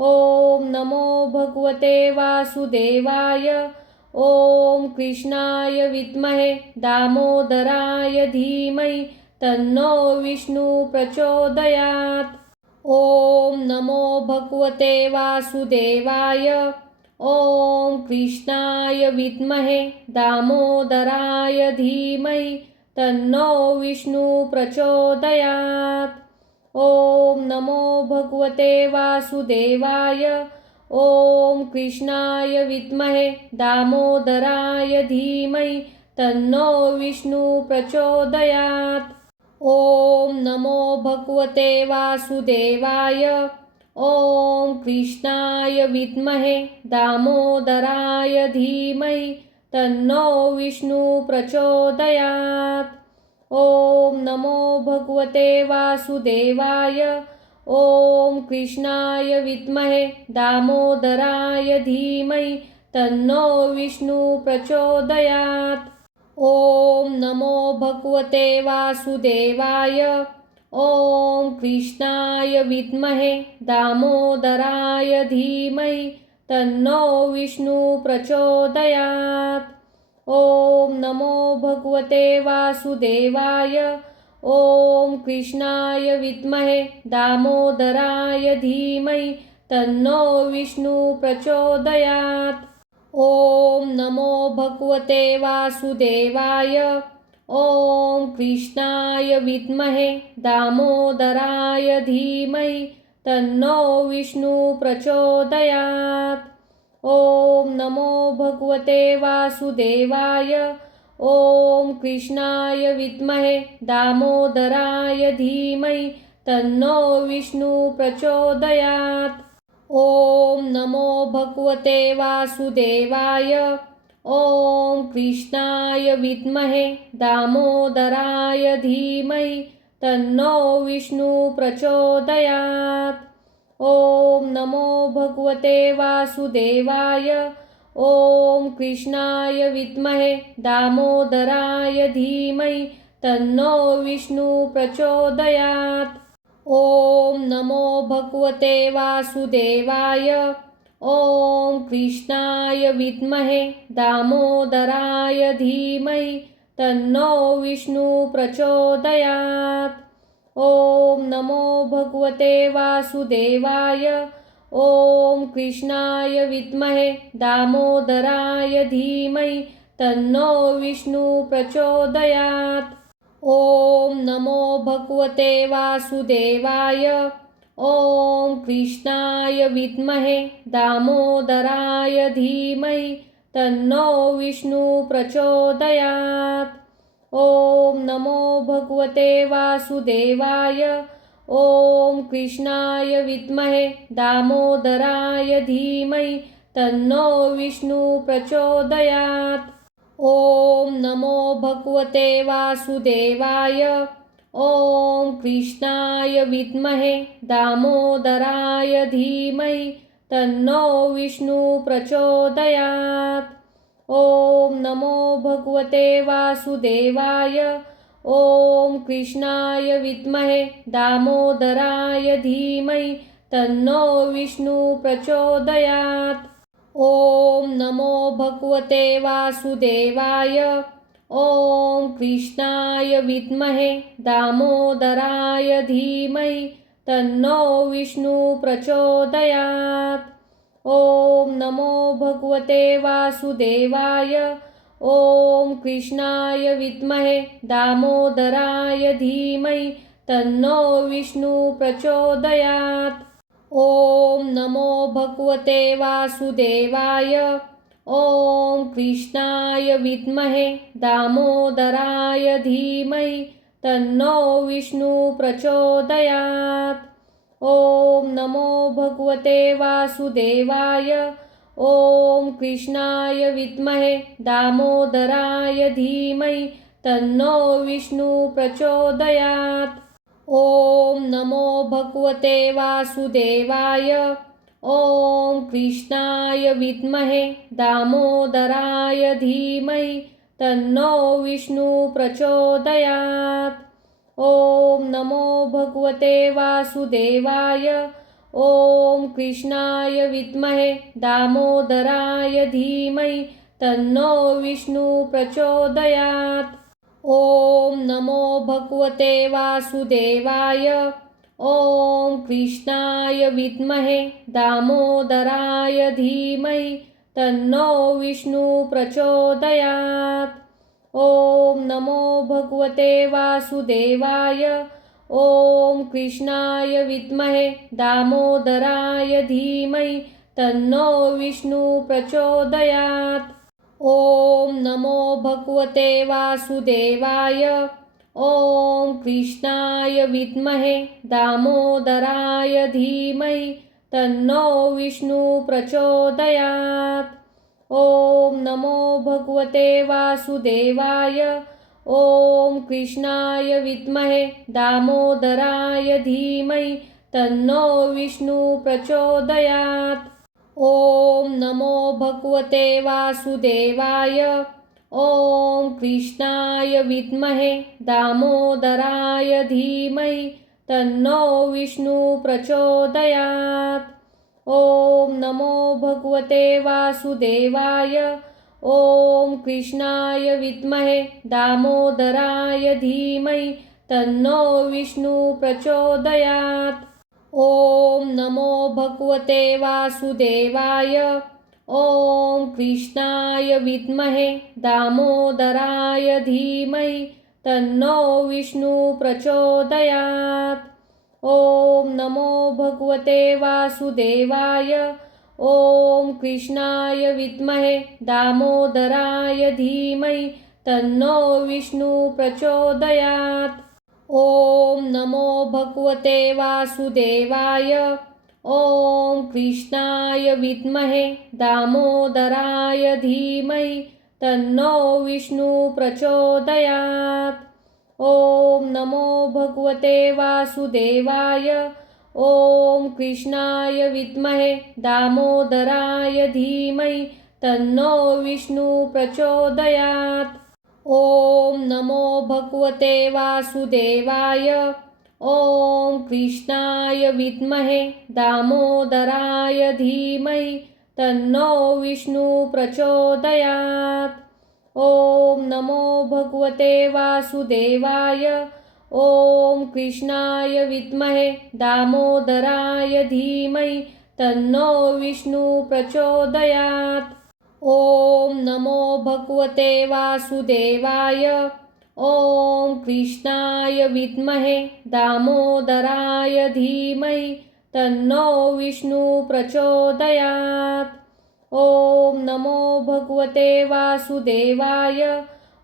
ॐ नमो भगवते वासुदेवाय। ॐ कृष्णाय विद्महे दामोदराय धीमहि तन्नो विष्णु प्रचोदयात्। ॐ नमो भगवते वासुदेवाय। ॐ कृष्णाय विद्महे दामोदराय धीमहि तन्नो विष्णु प्रचोदयात्। ॐ नमो भगवते वासुदेवाय। ॐ कृष्णाय विद्महे दामोदराय धीमहि तन्नो विष्णु प्रचोदयात्। ॐ नमो भगवते वासुदेवाय। ॐ कृष्णाय विद्महे दामोदराय धीमहि तन्नो विष्णु प्रचोदयात्। ॐ नमो भगवते वासुदेवाय। ॐ कृष्णाय विद्महे दामोदराय धीमहि तन्नो विष्णु प्रचोदयात्। ॐ नमो भगवते वासुदेवाय। ॐ कृष्णाय विद्महे दामोदराय धीमहि तन्नो विष्णु प्रचोदयात्। ॐ नमो भगवते वासुदेवाय। ॐ कृष्णाय विद्महे दामोदराय धीमहि तन्नो विष्णु प्रचोदयात्। ॐ नमो भगवते वासुदेवाय। ॐ कृष्णाय विद्महे दामोदराय धीमहि तन्नो विष्णु प्रचोदयात्। ॐ नमो भगवते वासुदेवाय। ॐ कृष्णाय विद्महे दामोदराय धीमहि तन्नो विष्णु प्रचोदयात्। ॐ नमो भगवते वासुदेवाय। ॐ कृष्णाय विद्महे दामोदराय धीमहि तन्नो विष्णु प्रचोदयात्। ॐ नमो भगवते वासुदेवाय। ॐ कृष्णाय विद्महे दामोदराय धीमहि तन्नो विष्णु प्रचोदयात्। ॐ नमो भगवते वासुदेवाय। ॐ कृष्णाय विद्महे दामोदराय धीमहि तन्नो विष्णु प्रचोदयात्। ॐ नमो भगवते वासुदेवाय। ॐ कृष्णाय विद्महे दामोदराय धीमहि तन्नो विष्णु प्रचोदयात्। ॐ नमो भगवते वासुदेवाय। ॐ कृष्णाय विद्महे दामोदराय धीमहि तन्नो विष्णु प्रचोदयात्। ॐ नमो भगवते वासुदेवाय। ॐ कृष्णाय विद्महे दामोदराय धीमहि तन्नो विष्णु प्रचोदयात्। ॐ नमो भगवते वासुदेवाय। ॐ कृष्णाय विद्महे दामोदराय धीमहि तन्नो विष्णु प्रचोदयात्। ॐ नमो भगवते वासुदेवाय। ॐ कृष्णाय विद्महे दामोदराय धीमहि तन्नो विष्णु प्रचोदयात्। ॐ नमो भगवते वासुदेवाय। ॐ कृष्णाय विद्महे दामोदराय धीमहि तन्नो विष्णु प्रचोदयात्। ॐ नमो भगवते वासुदेवाय। ॐ कृष्णाय विद्महे दामोदराय धीमहि तन्नो विष्णु प्रचोदयात्। ॐ नमो भगवते वासुदेवाय। ॐ कृष्णाय विद्महे दामोदराय धीमहि तन्नो विष्णु प्रचोदयात्। ॐ नमो भगवते वासुदेवाय। ॐ कृष्णाय विद्महे दामोदराय धीमहि तन्नो विष्णु प्रचोदयात्। ॐ नमो भगवते वासुदेवाय। ॐ कृष्णाय विद्महे दामोदराय धीमहि तन्नो विष्णु प्रचोदयात्। ॐ नमो भगवते वासुदेवाय। ॐ कृष्णाय विद्महे दामोदराय धीमहि तन्नो विष्णु प्रचोदयात्। ॐ नमो भगवते वासुदेवाय। ॐ कृष्णाय विद्महे दामोदराय धीमहि तन्नो विष्णु प्रचोदयात्। ॐ नमो भगवते वासुदेवाय। ॐ कृष्णाय विद्महे दामोदराय धीमहि तन्नो विष्णु प्रचोदयात्। ॐ नमो भगवते वासुदेवाय। ॐ कृष्णाय विद्महे दामोदराय धीमहि तन्नो विष्णु प्रचोदयात्। ॐ नमो भगवते वासुदेवाय। ॐ कृष्णाय विद्महे दामोदराय धीमहि तन्नो विष्णु प्रचोदयात्। ॐ नमो भगवते वासुदेवाय। ॐ कृष्णाय विद्महे दामोदराय धीमहि तन्नो विष्णु प्रचोदयात्। ॐ नमो भगवते वासुदेवाय। ॐ कृष्णाय विद्महे दामोदराय धीमहि तन्नो विष्णु प्रचोदयात्। ॐ नमो भगवते वासुदेवाय। ॐ कृष्णाय विद्महे दामोदराय धीमहि तन्नो विष्णु प्रचोदयात्। ॐ नमो भगवते वासुदेवाय। ॐ कृष्णाय विद्महे दामोदराय धीमहि तन्नो विष्णु प्रचोदयात्। ॐ नमो भगवते वासुदेवाय। ॐ कृष्णाय विद्महे दामोदराय धीमहि तन्नो विष्णु प्रचोदयात्। ॐ नमो भगवते वासुदेवाय। ॐ कृष्णाय विद्महे दामोदराय धीमहि तन्नो विष्णु प्रचोदयात्। ॐ नमो भगवते वासुदेवाय। ॐ कृष्णाय विद्महे दामोदराय धीमहि तन्नो विष्णु प्रचोदयात्। ॐ नमो भगवते वासुदेवाय। ॐ कृष्णाय विद्महे दामोदराय धीमहि तन्नो विष्णु प्रचोदयात्। ॐ नमो भगवते वासुदेवाय। ॐ कृष्णाय विद्महे दामोदराय धीमहि तन्नो विष्णु प्रचोदयात्। ॐ नमो भगवते वासुदेवाय।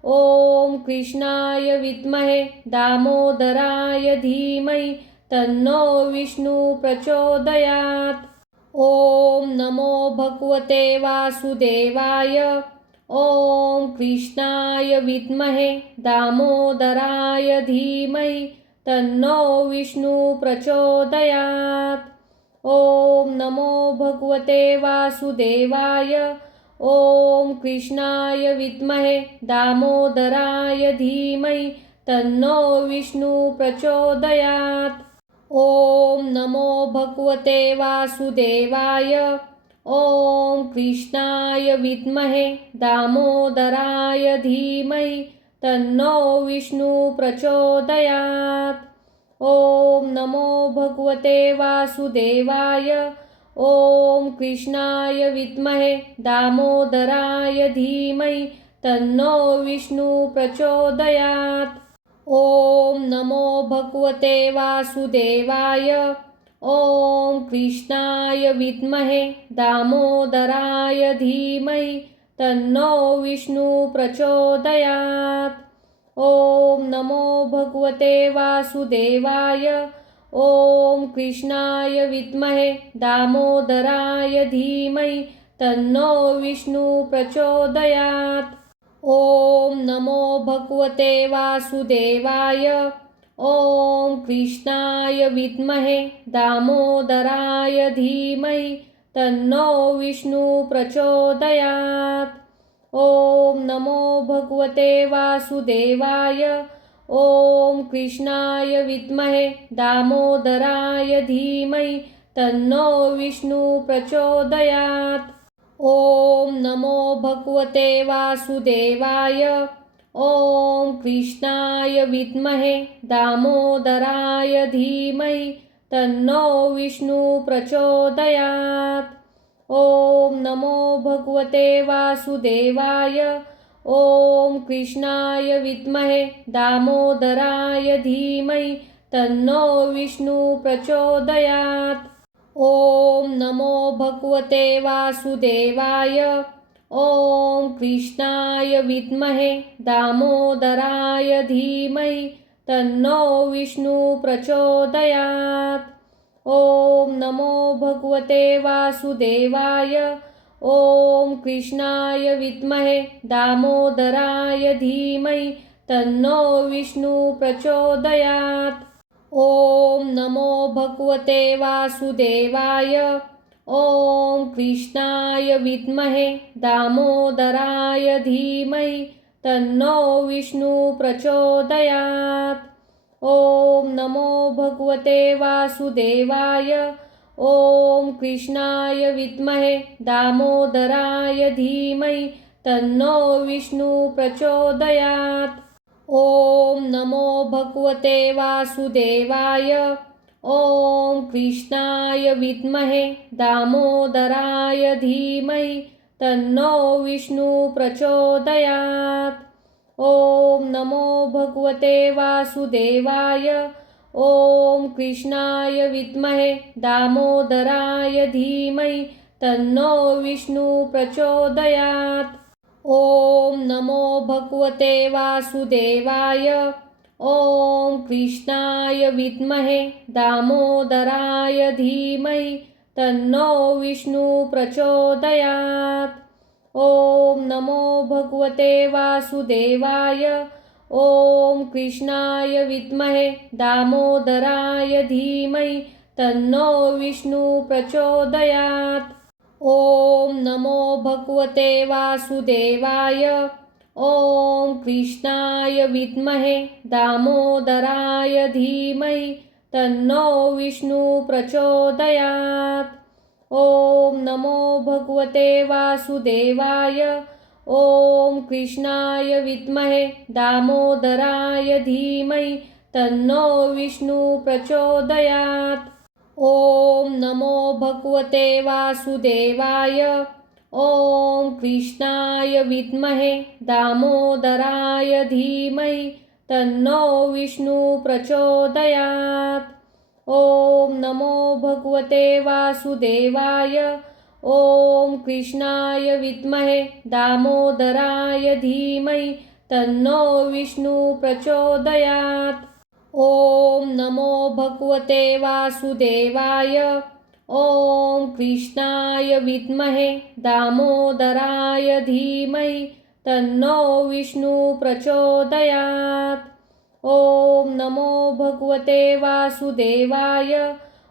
ॐ कृष्णाय विद्महे दामोदराय धीमहि तन्नो विष्णु प्रचोदयात्। ॐ नमो भगवते वासुदेवाय। ॐ कृष्णाय विद्महे दामोदराय धीमहि तन्नो विष्णु प्रचोदयात्। ॐ नमो भगवते वासुदेवाय। ॐ कृष्णाय विद्महे दामोदराय धीमहि तन्नो विष्णु प्रचोदयात्। ॐ नमो भगवते वासुदेवाय। ॐ कृष्णाय विद्महे दामोदराय धीमहि तन्नो विष्णु प्रचोदयात्। ॐ नमो भगवते वासुदेवाय। ॐ कृष्णाय विद्महे दामोदराय धीमहि तन्नो विष्णु प्रचोदयात्। ॐ नमो भगवते वासुदेवाय। ॐ कृष्णाय विद्महे दामोदराय धीमहि तन्नो विष्णु प्रचोदयात्। ॐ नमो भगवते वासुदेवाय। ॐ कृष्णाय विद्महे दामोदराय धीमहि तन्नो विष्णु प्रचोदयात्। ॐ नमो भगवते वासुदेवाय। ॐ कृष्णाय विद्महे दामोदराय धीमहि तन्नो विष्णु प्रचोदयात्। ॐ नमो भगवते वासुदेवाय। ॐ कृष्णाय विद्महे दामोदराय धीमहि तन्नो विष्णु प्रचोदयात्। ॐ नमो भगवते वासुदेवाय। ॐ कृष्णाय विद्महे दामोदराय धीमहि तन्नो विष्णु प्रचोदयात्। ॐ नमो भगवते वासुदेवाय। ॐ कृष्णाय विद्महे दामोदराय धीमहि तन्नो विष्णु प्रचोदयात्। ॐ नमो भगवते वासुदेवाय। ॐ कृष्णाय विद्महे दामोदराय धीमहि तन्नो विष्णु प्रचोदयात्। ॐ नमो भगवते वासुदेवाय। ॐ कृष्णाय विद्महे दामोदराय धीमहि तन्नो विष्णु प्रचोदयात्। ॐ नमो भगवते वासुदेवाय। ॐ कृष्णाय विद्महे दामोदराय धीमहि तन्नो विष्णु प्रचोदयात्। ॐ नमो भगवते वासुदेवाय। ॐ कृष्णाय विद्महे दामोदराय धीमहि तन्नो विष्णु प्रचोदयात्। ॐ नमो भगवते वासुदेवाय। ॐ कृष्णाय विद्महे दामोदराय धीमहि तन्नो विष्णु प्रचोदयात्। ॐ नमो भगवते वासुदेवाय। ॐ कृष्णाय विद्महे दामोदराय धीमहि तन्नो विष्णु प्रचोदयात्। ॐ नमो भगवते वासुदेवाय। ॐ कृष्णाय विद्महे दामोदराय धीमहि तन्नो विष्णु प्रचोदयात्। ॐ नमो भगवते वासुदेवाय। ॐ कृष्णाय विद्महे दामोदराय धीमहि तन्नो विष्णु प्रचोदयात्। ॐ नमो भगवते वासुदेवाय। ॐ कृष्णाय विद्महे दामोदराय धीमहि तन्नो विष्णु प्रचोदयात्। ॐ नमो भगवते वासुदेवाय। ॐ कृष्णाय विद्महे दामोदराय धीमहि तन्नो विष्णु प्रचोदयात्। ॐ नमो भगवते वासुदेवाय। ॐ कृष्णाय विद्महे दामोदराय धीमहि तन्नो विष्णु प्रचोदयात्। ॐ नमो भगवते वासुदेवाय। ॐ कृष्णाय विद्महे दामोदराय धीमहि तन्नो विष्णु प्रचोदयात्। ॐ नमो भगवते वासुदेवाय। ॐ कृष्णाय विद्महे दामोदराय धीमहि तन्नो विष्णु प्रचोदयात्। ॐ नमो भगवते वासुदेवाय।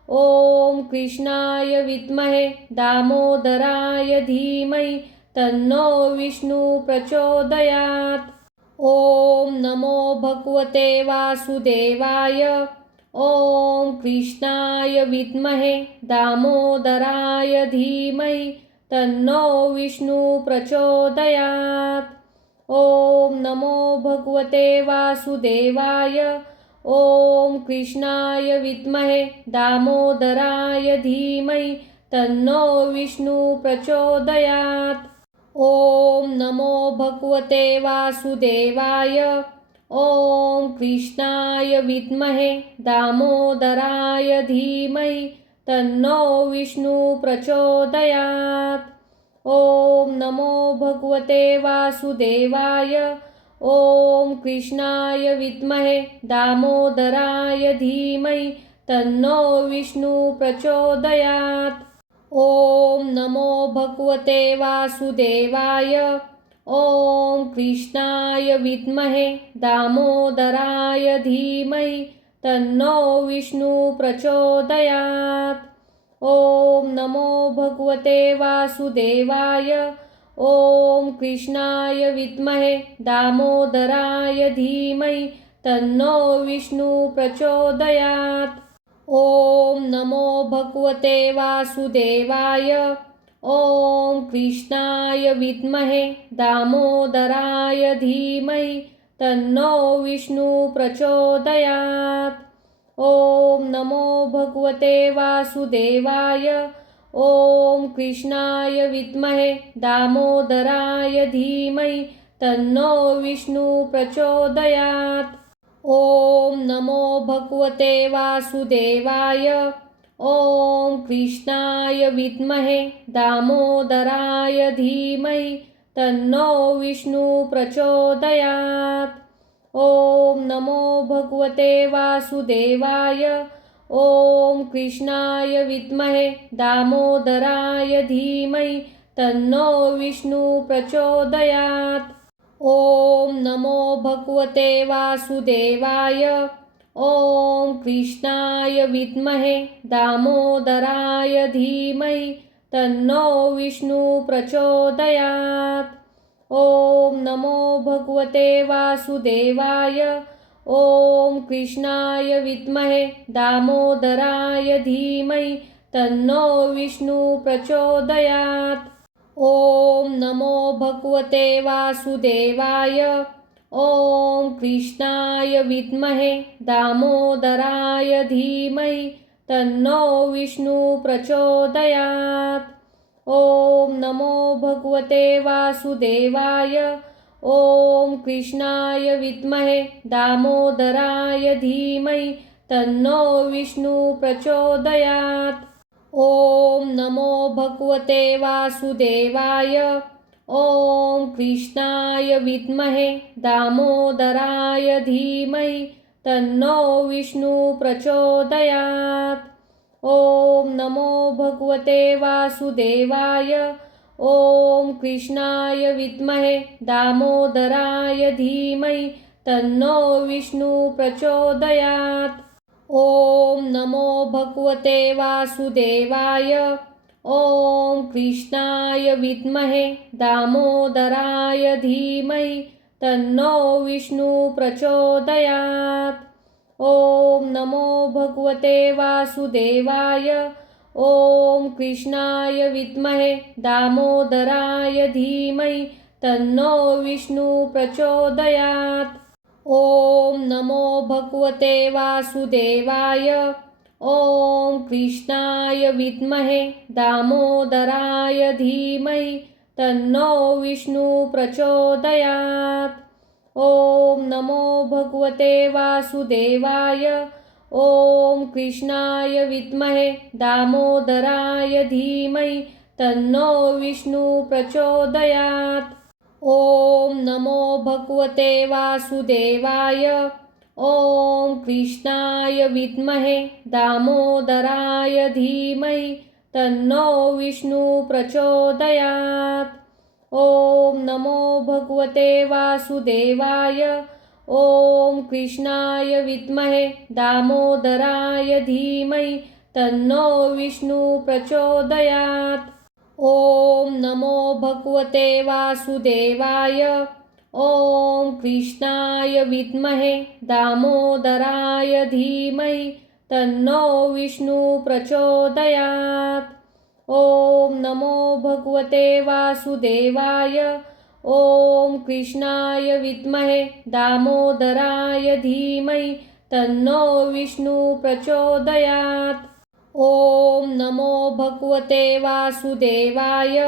ॐ कृष्णाय विद्महे दामोदराय धीमहि तन्नो विष्णु प्रचोदयात्। ॐ नमो भगवते वासुदेवाय। ॐ कृष्णाय विद्महे दामोदराय धीमहि तन्नो विष्णु प्रचोदयात्। ॐ नमो भगवते वासुदेवाय। ॐ कृष्णाय विद्महे दामोदराय धीमहि तन्नो विष्णु प्रचोदयात्। ॐ नमो भगवते वासुदेवाय। ॐ कृष्णाय विद्महे दामोदराय धीमहि तन्नो विष्णु प्रचोदयात्। ॐ नमो भगवते वासुदेवाय। ॐ कृष्णाय विद्महे दामोदराय धीमहि तन्नो विष्णु प्रचोदयात्। ॐ नमो भगवते वासुदेवाय। ॐ कृष्णाय विद्महे दामोदराय धीमहि तन्नो विष्णु प्रचोदयात्। ॐ नमो भगवते वासुदेवाय। ॐ कृष्णाय विद्महे दामोदराय धीमहि तन्नो विष्णु प्रचोदयात्। ॐ नमो भगवते वासुदेवाय। ॐ कृष्णाय विद्महे दामोदराय धीमहि तन्नो विष्णु प्रचोदयात्। ओम नमो भगवते वासुदेवाय। ओम कृष्णाय विद्महे दामोदराय धीमहि तन्नो विष्णु प्रचोदयात्। ओम नमो भगवते वासुदेवाय। ओम कृष्णाय विद्महे दामोदराय धीमहि तन्नो विष्णु प्रचोदयात्। ओम नमो भगवते वासुदेवाय। ओम कृष्णाय विद्महे दामोदराय धीमहि तन्नो विष्णु प्रचोदयात्। ओम नमो भगवते वासुदेवाय। ओम कृष्णाय विद्महे दामोदराय धीमहि तन्नो विष्णु प्रचोदयात्। ओम नमो भगवते वासुदेवाय। ओम कृष्णाय विद्महे दामोदराय धीमहि तन्नो विष्णु प्रचोदयात्। ओम नमो भगवते वासुदेवाय। ओम कृष्णाय विद्महे दामोदराय धीमहि तन्नो विष्णु प्रचोदयात्। ओम नमो भगवते वासुदेवाय। ओम कृष्णाय विद्महे दामोदराय धीमहि तन्नो विष्णु प्रचोदयात्। ओम नमो भगवते वासुदेवाय। ओम कृष्णाय विद्महे दामोदराय धीमहि तन्नो विष्णु प्रचोदयात्। ओम नमो भगवते वासुदेवाय। ओम कृष्णाय विद्महे दामोदराय धीमहि तन्नो विष्णु प्रचोदयात्। ओम नमो भगवते वासुदेवाय। ओम कृष्णाय विद्महे दामोदराय धीमहि तन्नो विष्णु प्रचोदयात्। ओम नमो भगवते वासुदेवाय। ओम कृष्णाय विद्महे दामोदराय धीमहि तन्नो विष्णु प्रचोदयात्। ओम नमो भगवते वासुदेवाय। ओम कृष्णाय विद्महे दामोदराय धीमहि तन्नो विष्णु प्रचोदयात्। ओम नमो भगवते वासुदेवाय। ओम कृष्णाय विद्महे दामोदराय धीमहि तन्नो विष्णु प्रचोदयात्। ओम नमो भगवते वासुदेवाय। ओम कृष्णाय विद्महे दामोदराय धीमहि तन्नो विष्णु प्रचोदयात्। ओम नमो भगवते वासुदेवाय। ओम कृष्णाय विद्महे दामोदराय धीमहि तन्नो विष्णु प्रचोदयात्। ओम नमो भगवते वासुदेवाय। ओम कृष्णाय विद्महे दामोदराय धीमहि तन्नो विष्णु प्रचोदयात्। ओम नमो भगवते वासुदेवाय। ओम कृष्णाय विद्महे दामोदराय धीमहि तन्नो विष्णु प्रचोदयात्। ओम नमो भगवते वासुदेवाय।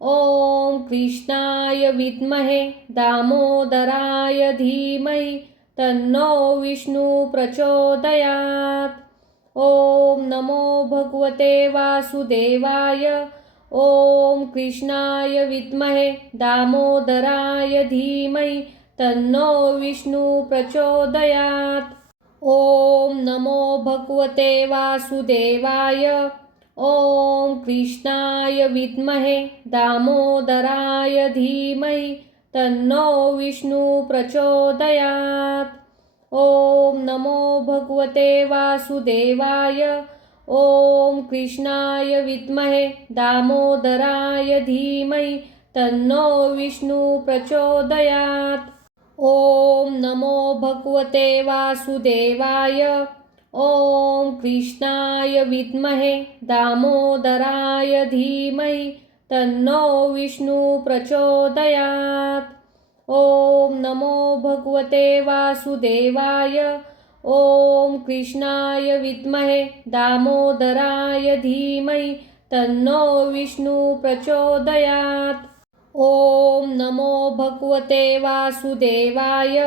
ओम कृष्णाय विद्महे दामोदराय धीमहि तन्नो विष्णु प्रचोदयात्। ओम नमो भगवते वासुदेवाय। ओम कृष्णाय विद्महे दामोदराय धीमहि तन्नो विष्णु प्रचोदयात्। ओम नमो भगवते वासुदेवाय। ओम कृष्णाय विद्महे दामोदराय धीमहि तन्नो विष्णु प्रचोदयात्। ओम नमो भगवते वासुदेवाय। ओम कृष्णाय विद्महे दामोदराय धीमहि तन्नो विष्णु प्रचोदयात्। ओम नमो भगवते वासुदेवाय। ओम कृष्णाय विद्महे दामोदराय धीमहि तन्नो विष्णु प्रचोदयात्। ओम नमो भगवते वासुदेवाय। ओम कृष्णाय विद्महे दामोदराय धीमहि तन्नो विष्णु प्रचोदयात्। ओम नमो भगवते वासुदेवाय।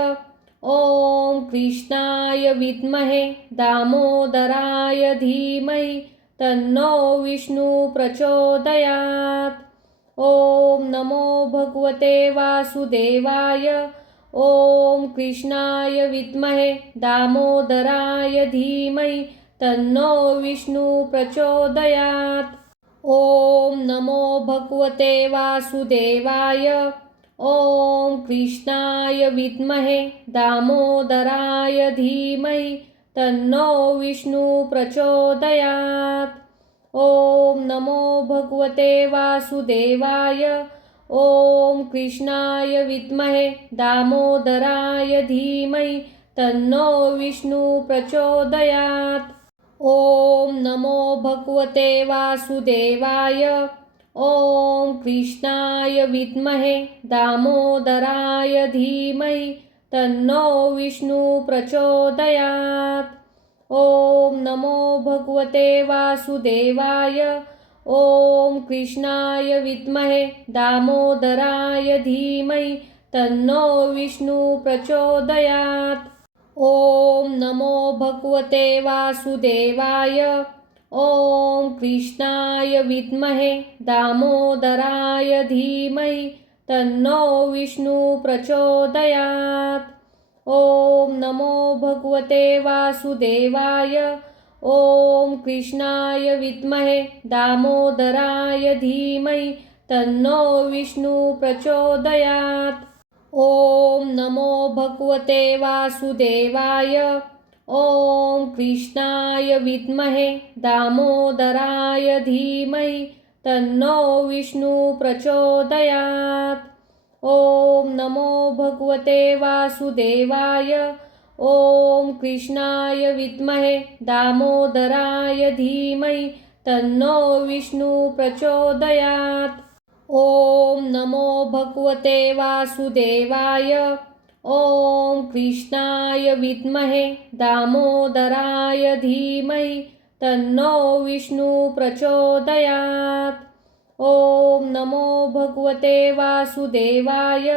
ओम कृष्णाय विद्महे दामोदराय धीमहि तन्नो विष्णु प्रचोदयात्। ओम नमो भगवते वासुदेवाय। ओम कृष्णाय विद्महे दामोदराय धीमहि तन्नो विष्णु प्रचोदयात्। ओम नमो भगवते वासुदेवाय। ओम कृष्णाय विद्महे दामोदराय धीमहि तन्नो विष्णु प्रचोदयात्। ओम नमो भगवते वासुदेवाय। ओम कृष्णाय विद्महे दामोदराय धीमहि तन्नो विष्णु प्रचोदयात्। ओम नमो भगवते वासुदेवाय। ओम कृष्णाय विद्महे दामोदराय धीमहि तन्नो विष्णु प्रचोदयात्। ओम नमो भगवते वासुदेवाय। ओम कृष्णाय विद्महे दामोदराय धीमहि तन्नो विष्णु प्रचोदयात्। ओम नमो भगवते वासुदेवाय। ओम कृष्णाय विद्महे दामोदराय धीमहि तन्नो विष्णु प्रचोदयात्। ओम नमो भगवते वासुदेवाय। ओम कृष्णाय विद्महे दामोदराय धीमहि तन्नो विष्णु प्रचोदयात्। ओम नमो भगवते वासुदेवाय। ओम कृष्णाय विद्महे दामोदराय धीमहि तन्नो विष्णु प्रचोदयात्। ओम नमो भगवते वासुदेवाय। ओम कृष्णाय विद्महे दामोदराय धीमहि तन्नो विष्णु प्रचोदयात्। ओम नमो भगवते वासुदेवाय। ओम कृष्णाय विद्महे दामोदराय धीमहि तन्नो विष्णु प्रचोदयात्। ओम नमो भगवते वासुदेवाय।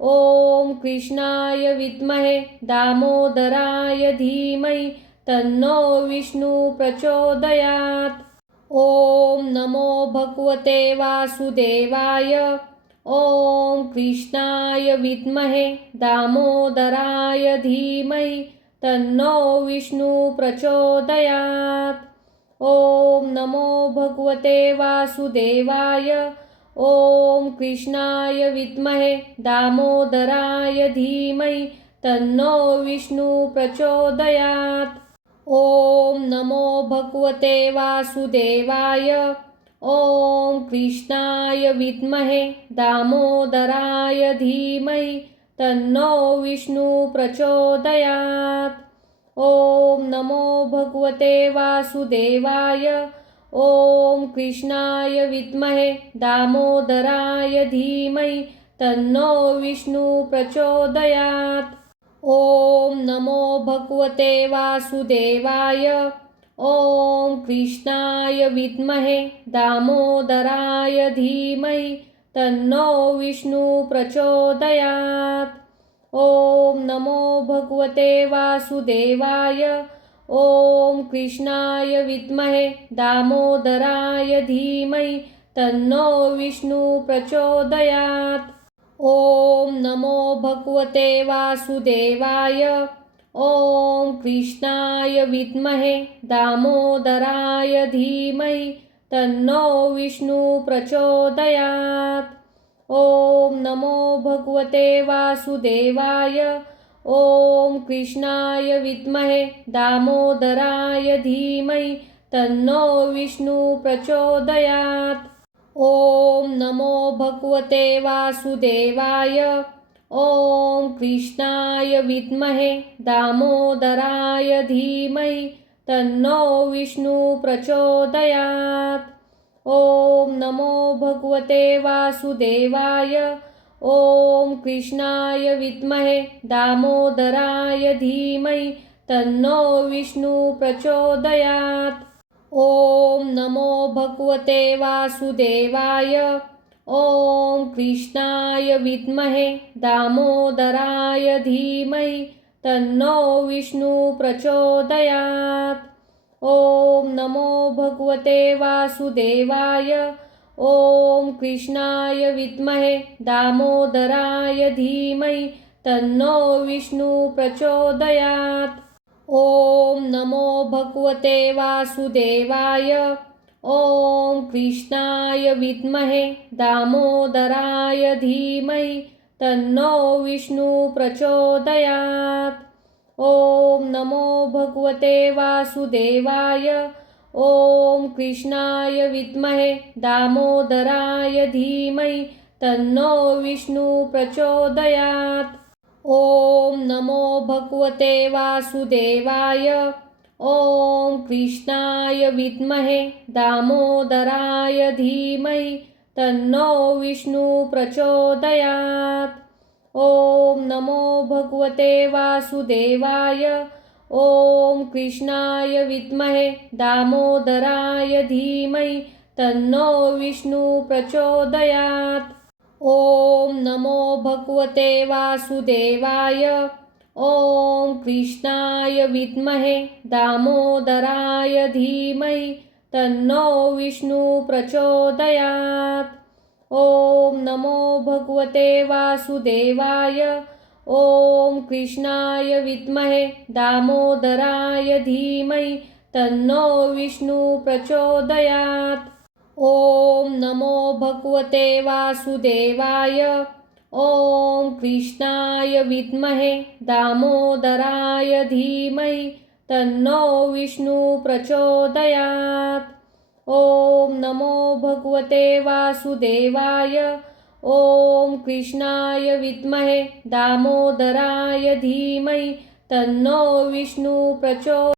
ओम कृष्णाय विद्महे दामोदराय धीमहि तन्नो विष्णु प्रचोदयात्। ओम नमो भगवते वासुदेवाय। ओम कृष्णाय विद्महे दामोदराय धीमहि तन्नो विष्णु प्रचोदयात्। ओम नमो भगवते वासुदेवाय। ओम कृष्णाय विद्महे दामोदराय धीमहि तन्नो विष्णु प्रचोदयात्। ओम नमो भगवते वासुदेवाय। ओम कृष्णाय विद्महे दामोदराय धीमहि तन्नो विष्णु प्रचोदयात्। ओम नमो भगवते वासुदेवाय। ओम कृष्णाय विद्महे दामोदराय धीमहि तन्नो विष्णु प्रचोदयात्। ओम नमो भगवते वासुदेवाय। ओम कृष्णाय विद्महे दामोदराय धीमहि तन्नो विष्णु प्रचोदयात्। ओम नमो भगवते वासुदेवाय। ओम कृष्णाय विद्महे दामोदराय धीमहि तन्नो विष्णु प्रचोदयात्। ओम नमो भगवते वासुदेवाय। ओम कृष्णाय विद्महे दामोदराय धीमहि तन्नो विष्णु प्रचोदयात्। ओम नमो भगवते वासुदेवाय। ओम कृष्णाय विद्महे दामोदराय धीमहि तन्नो विष्णु प्रचोदयात्। ओम नमो भगवते वासुदेवाय। ओम कृष्णाय विद्महे दामोदराय धीमहि तन्नो विष्णु प्रचोदयात्। ओम नमो भगवते वासुदेवाय। ओम कृष्णाय विद्महे दामोदराय धीमहि तन्नो विष्णु प्रचोदयात्। ओम नमो भगवते वासुदेवाय। ओम कृष्णाय विद्महे दामोदराय धीमहि तन्नो विष्णु प्रचोदयात्। ओम नमो भगवते वासुदेवाय। ओम कृष्णाय विद्महे दामोदराय धीमहि तन्नो विष्णु प्रचोदयात्। ओम नमो भगवते वासुदेवाय। ओम कृष्णाय विद्महे दामोदराय धीमहि तन्नो विष्णु प्रचोदयात्। ओम नमो भगवते वासुदेवाय। ओम कृष्णाय विद्महे दामोदराय धीमहि तन्नो विष्णु प्रचोदयात्। ओम नमो भगवते वासुदेवाय। ओम कृष्णाय विद्महे दामोदराय धीमहि तन्नो विष्णु प्रचोदयात्। ओम नमो भगवते वासुदेवाय। ओम कृष्णाय विद्महे दामोदराय धीमहि तन्नो विष्णु प्रचोदयात्। ओम नमो भगवते वासुदेवाय। ओम कृष्णाय विद्महे दामोदराय धीमहि तन्नो विष्णु प्रचोदयात्। ओम नमो भगवते वासुदेवाय। ओम कृष्णाय विद्महे दामोदराय धीमहि तन्नो विष्णु प्रचोदयात्। ओम नमो भगवते वासुदेवाय। ओम कृष्णाय विद्महे दामोदराय धीमहि तन्नो विष्णु प्रचोदयात्। ओम नमो भगवते वासुदेवाय। ओम कृष्णाय विद्महे दामोदराय धीमहि तन्नो विष्णु प्रचोदयात्।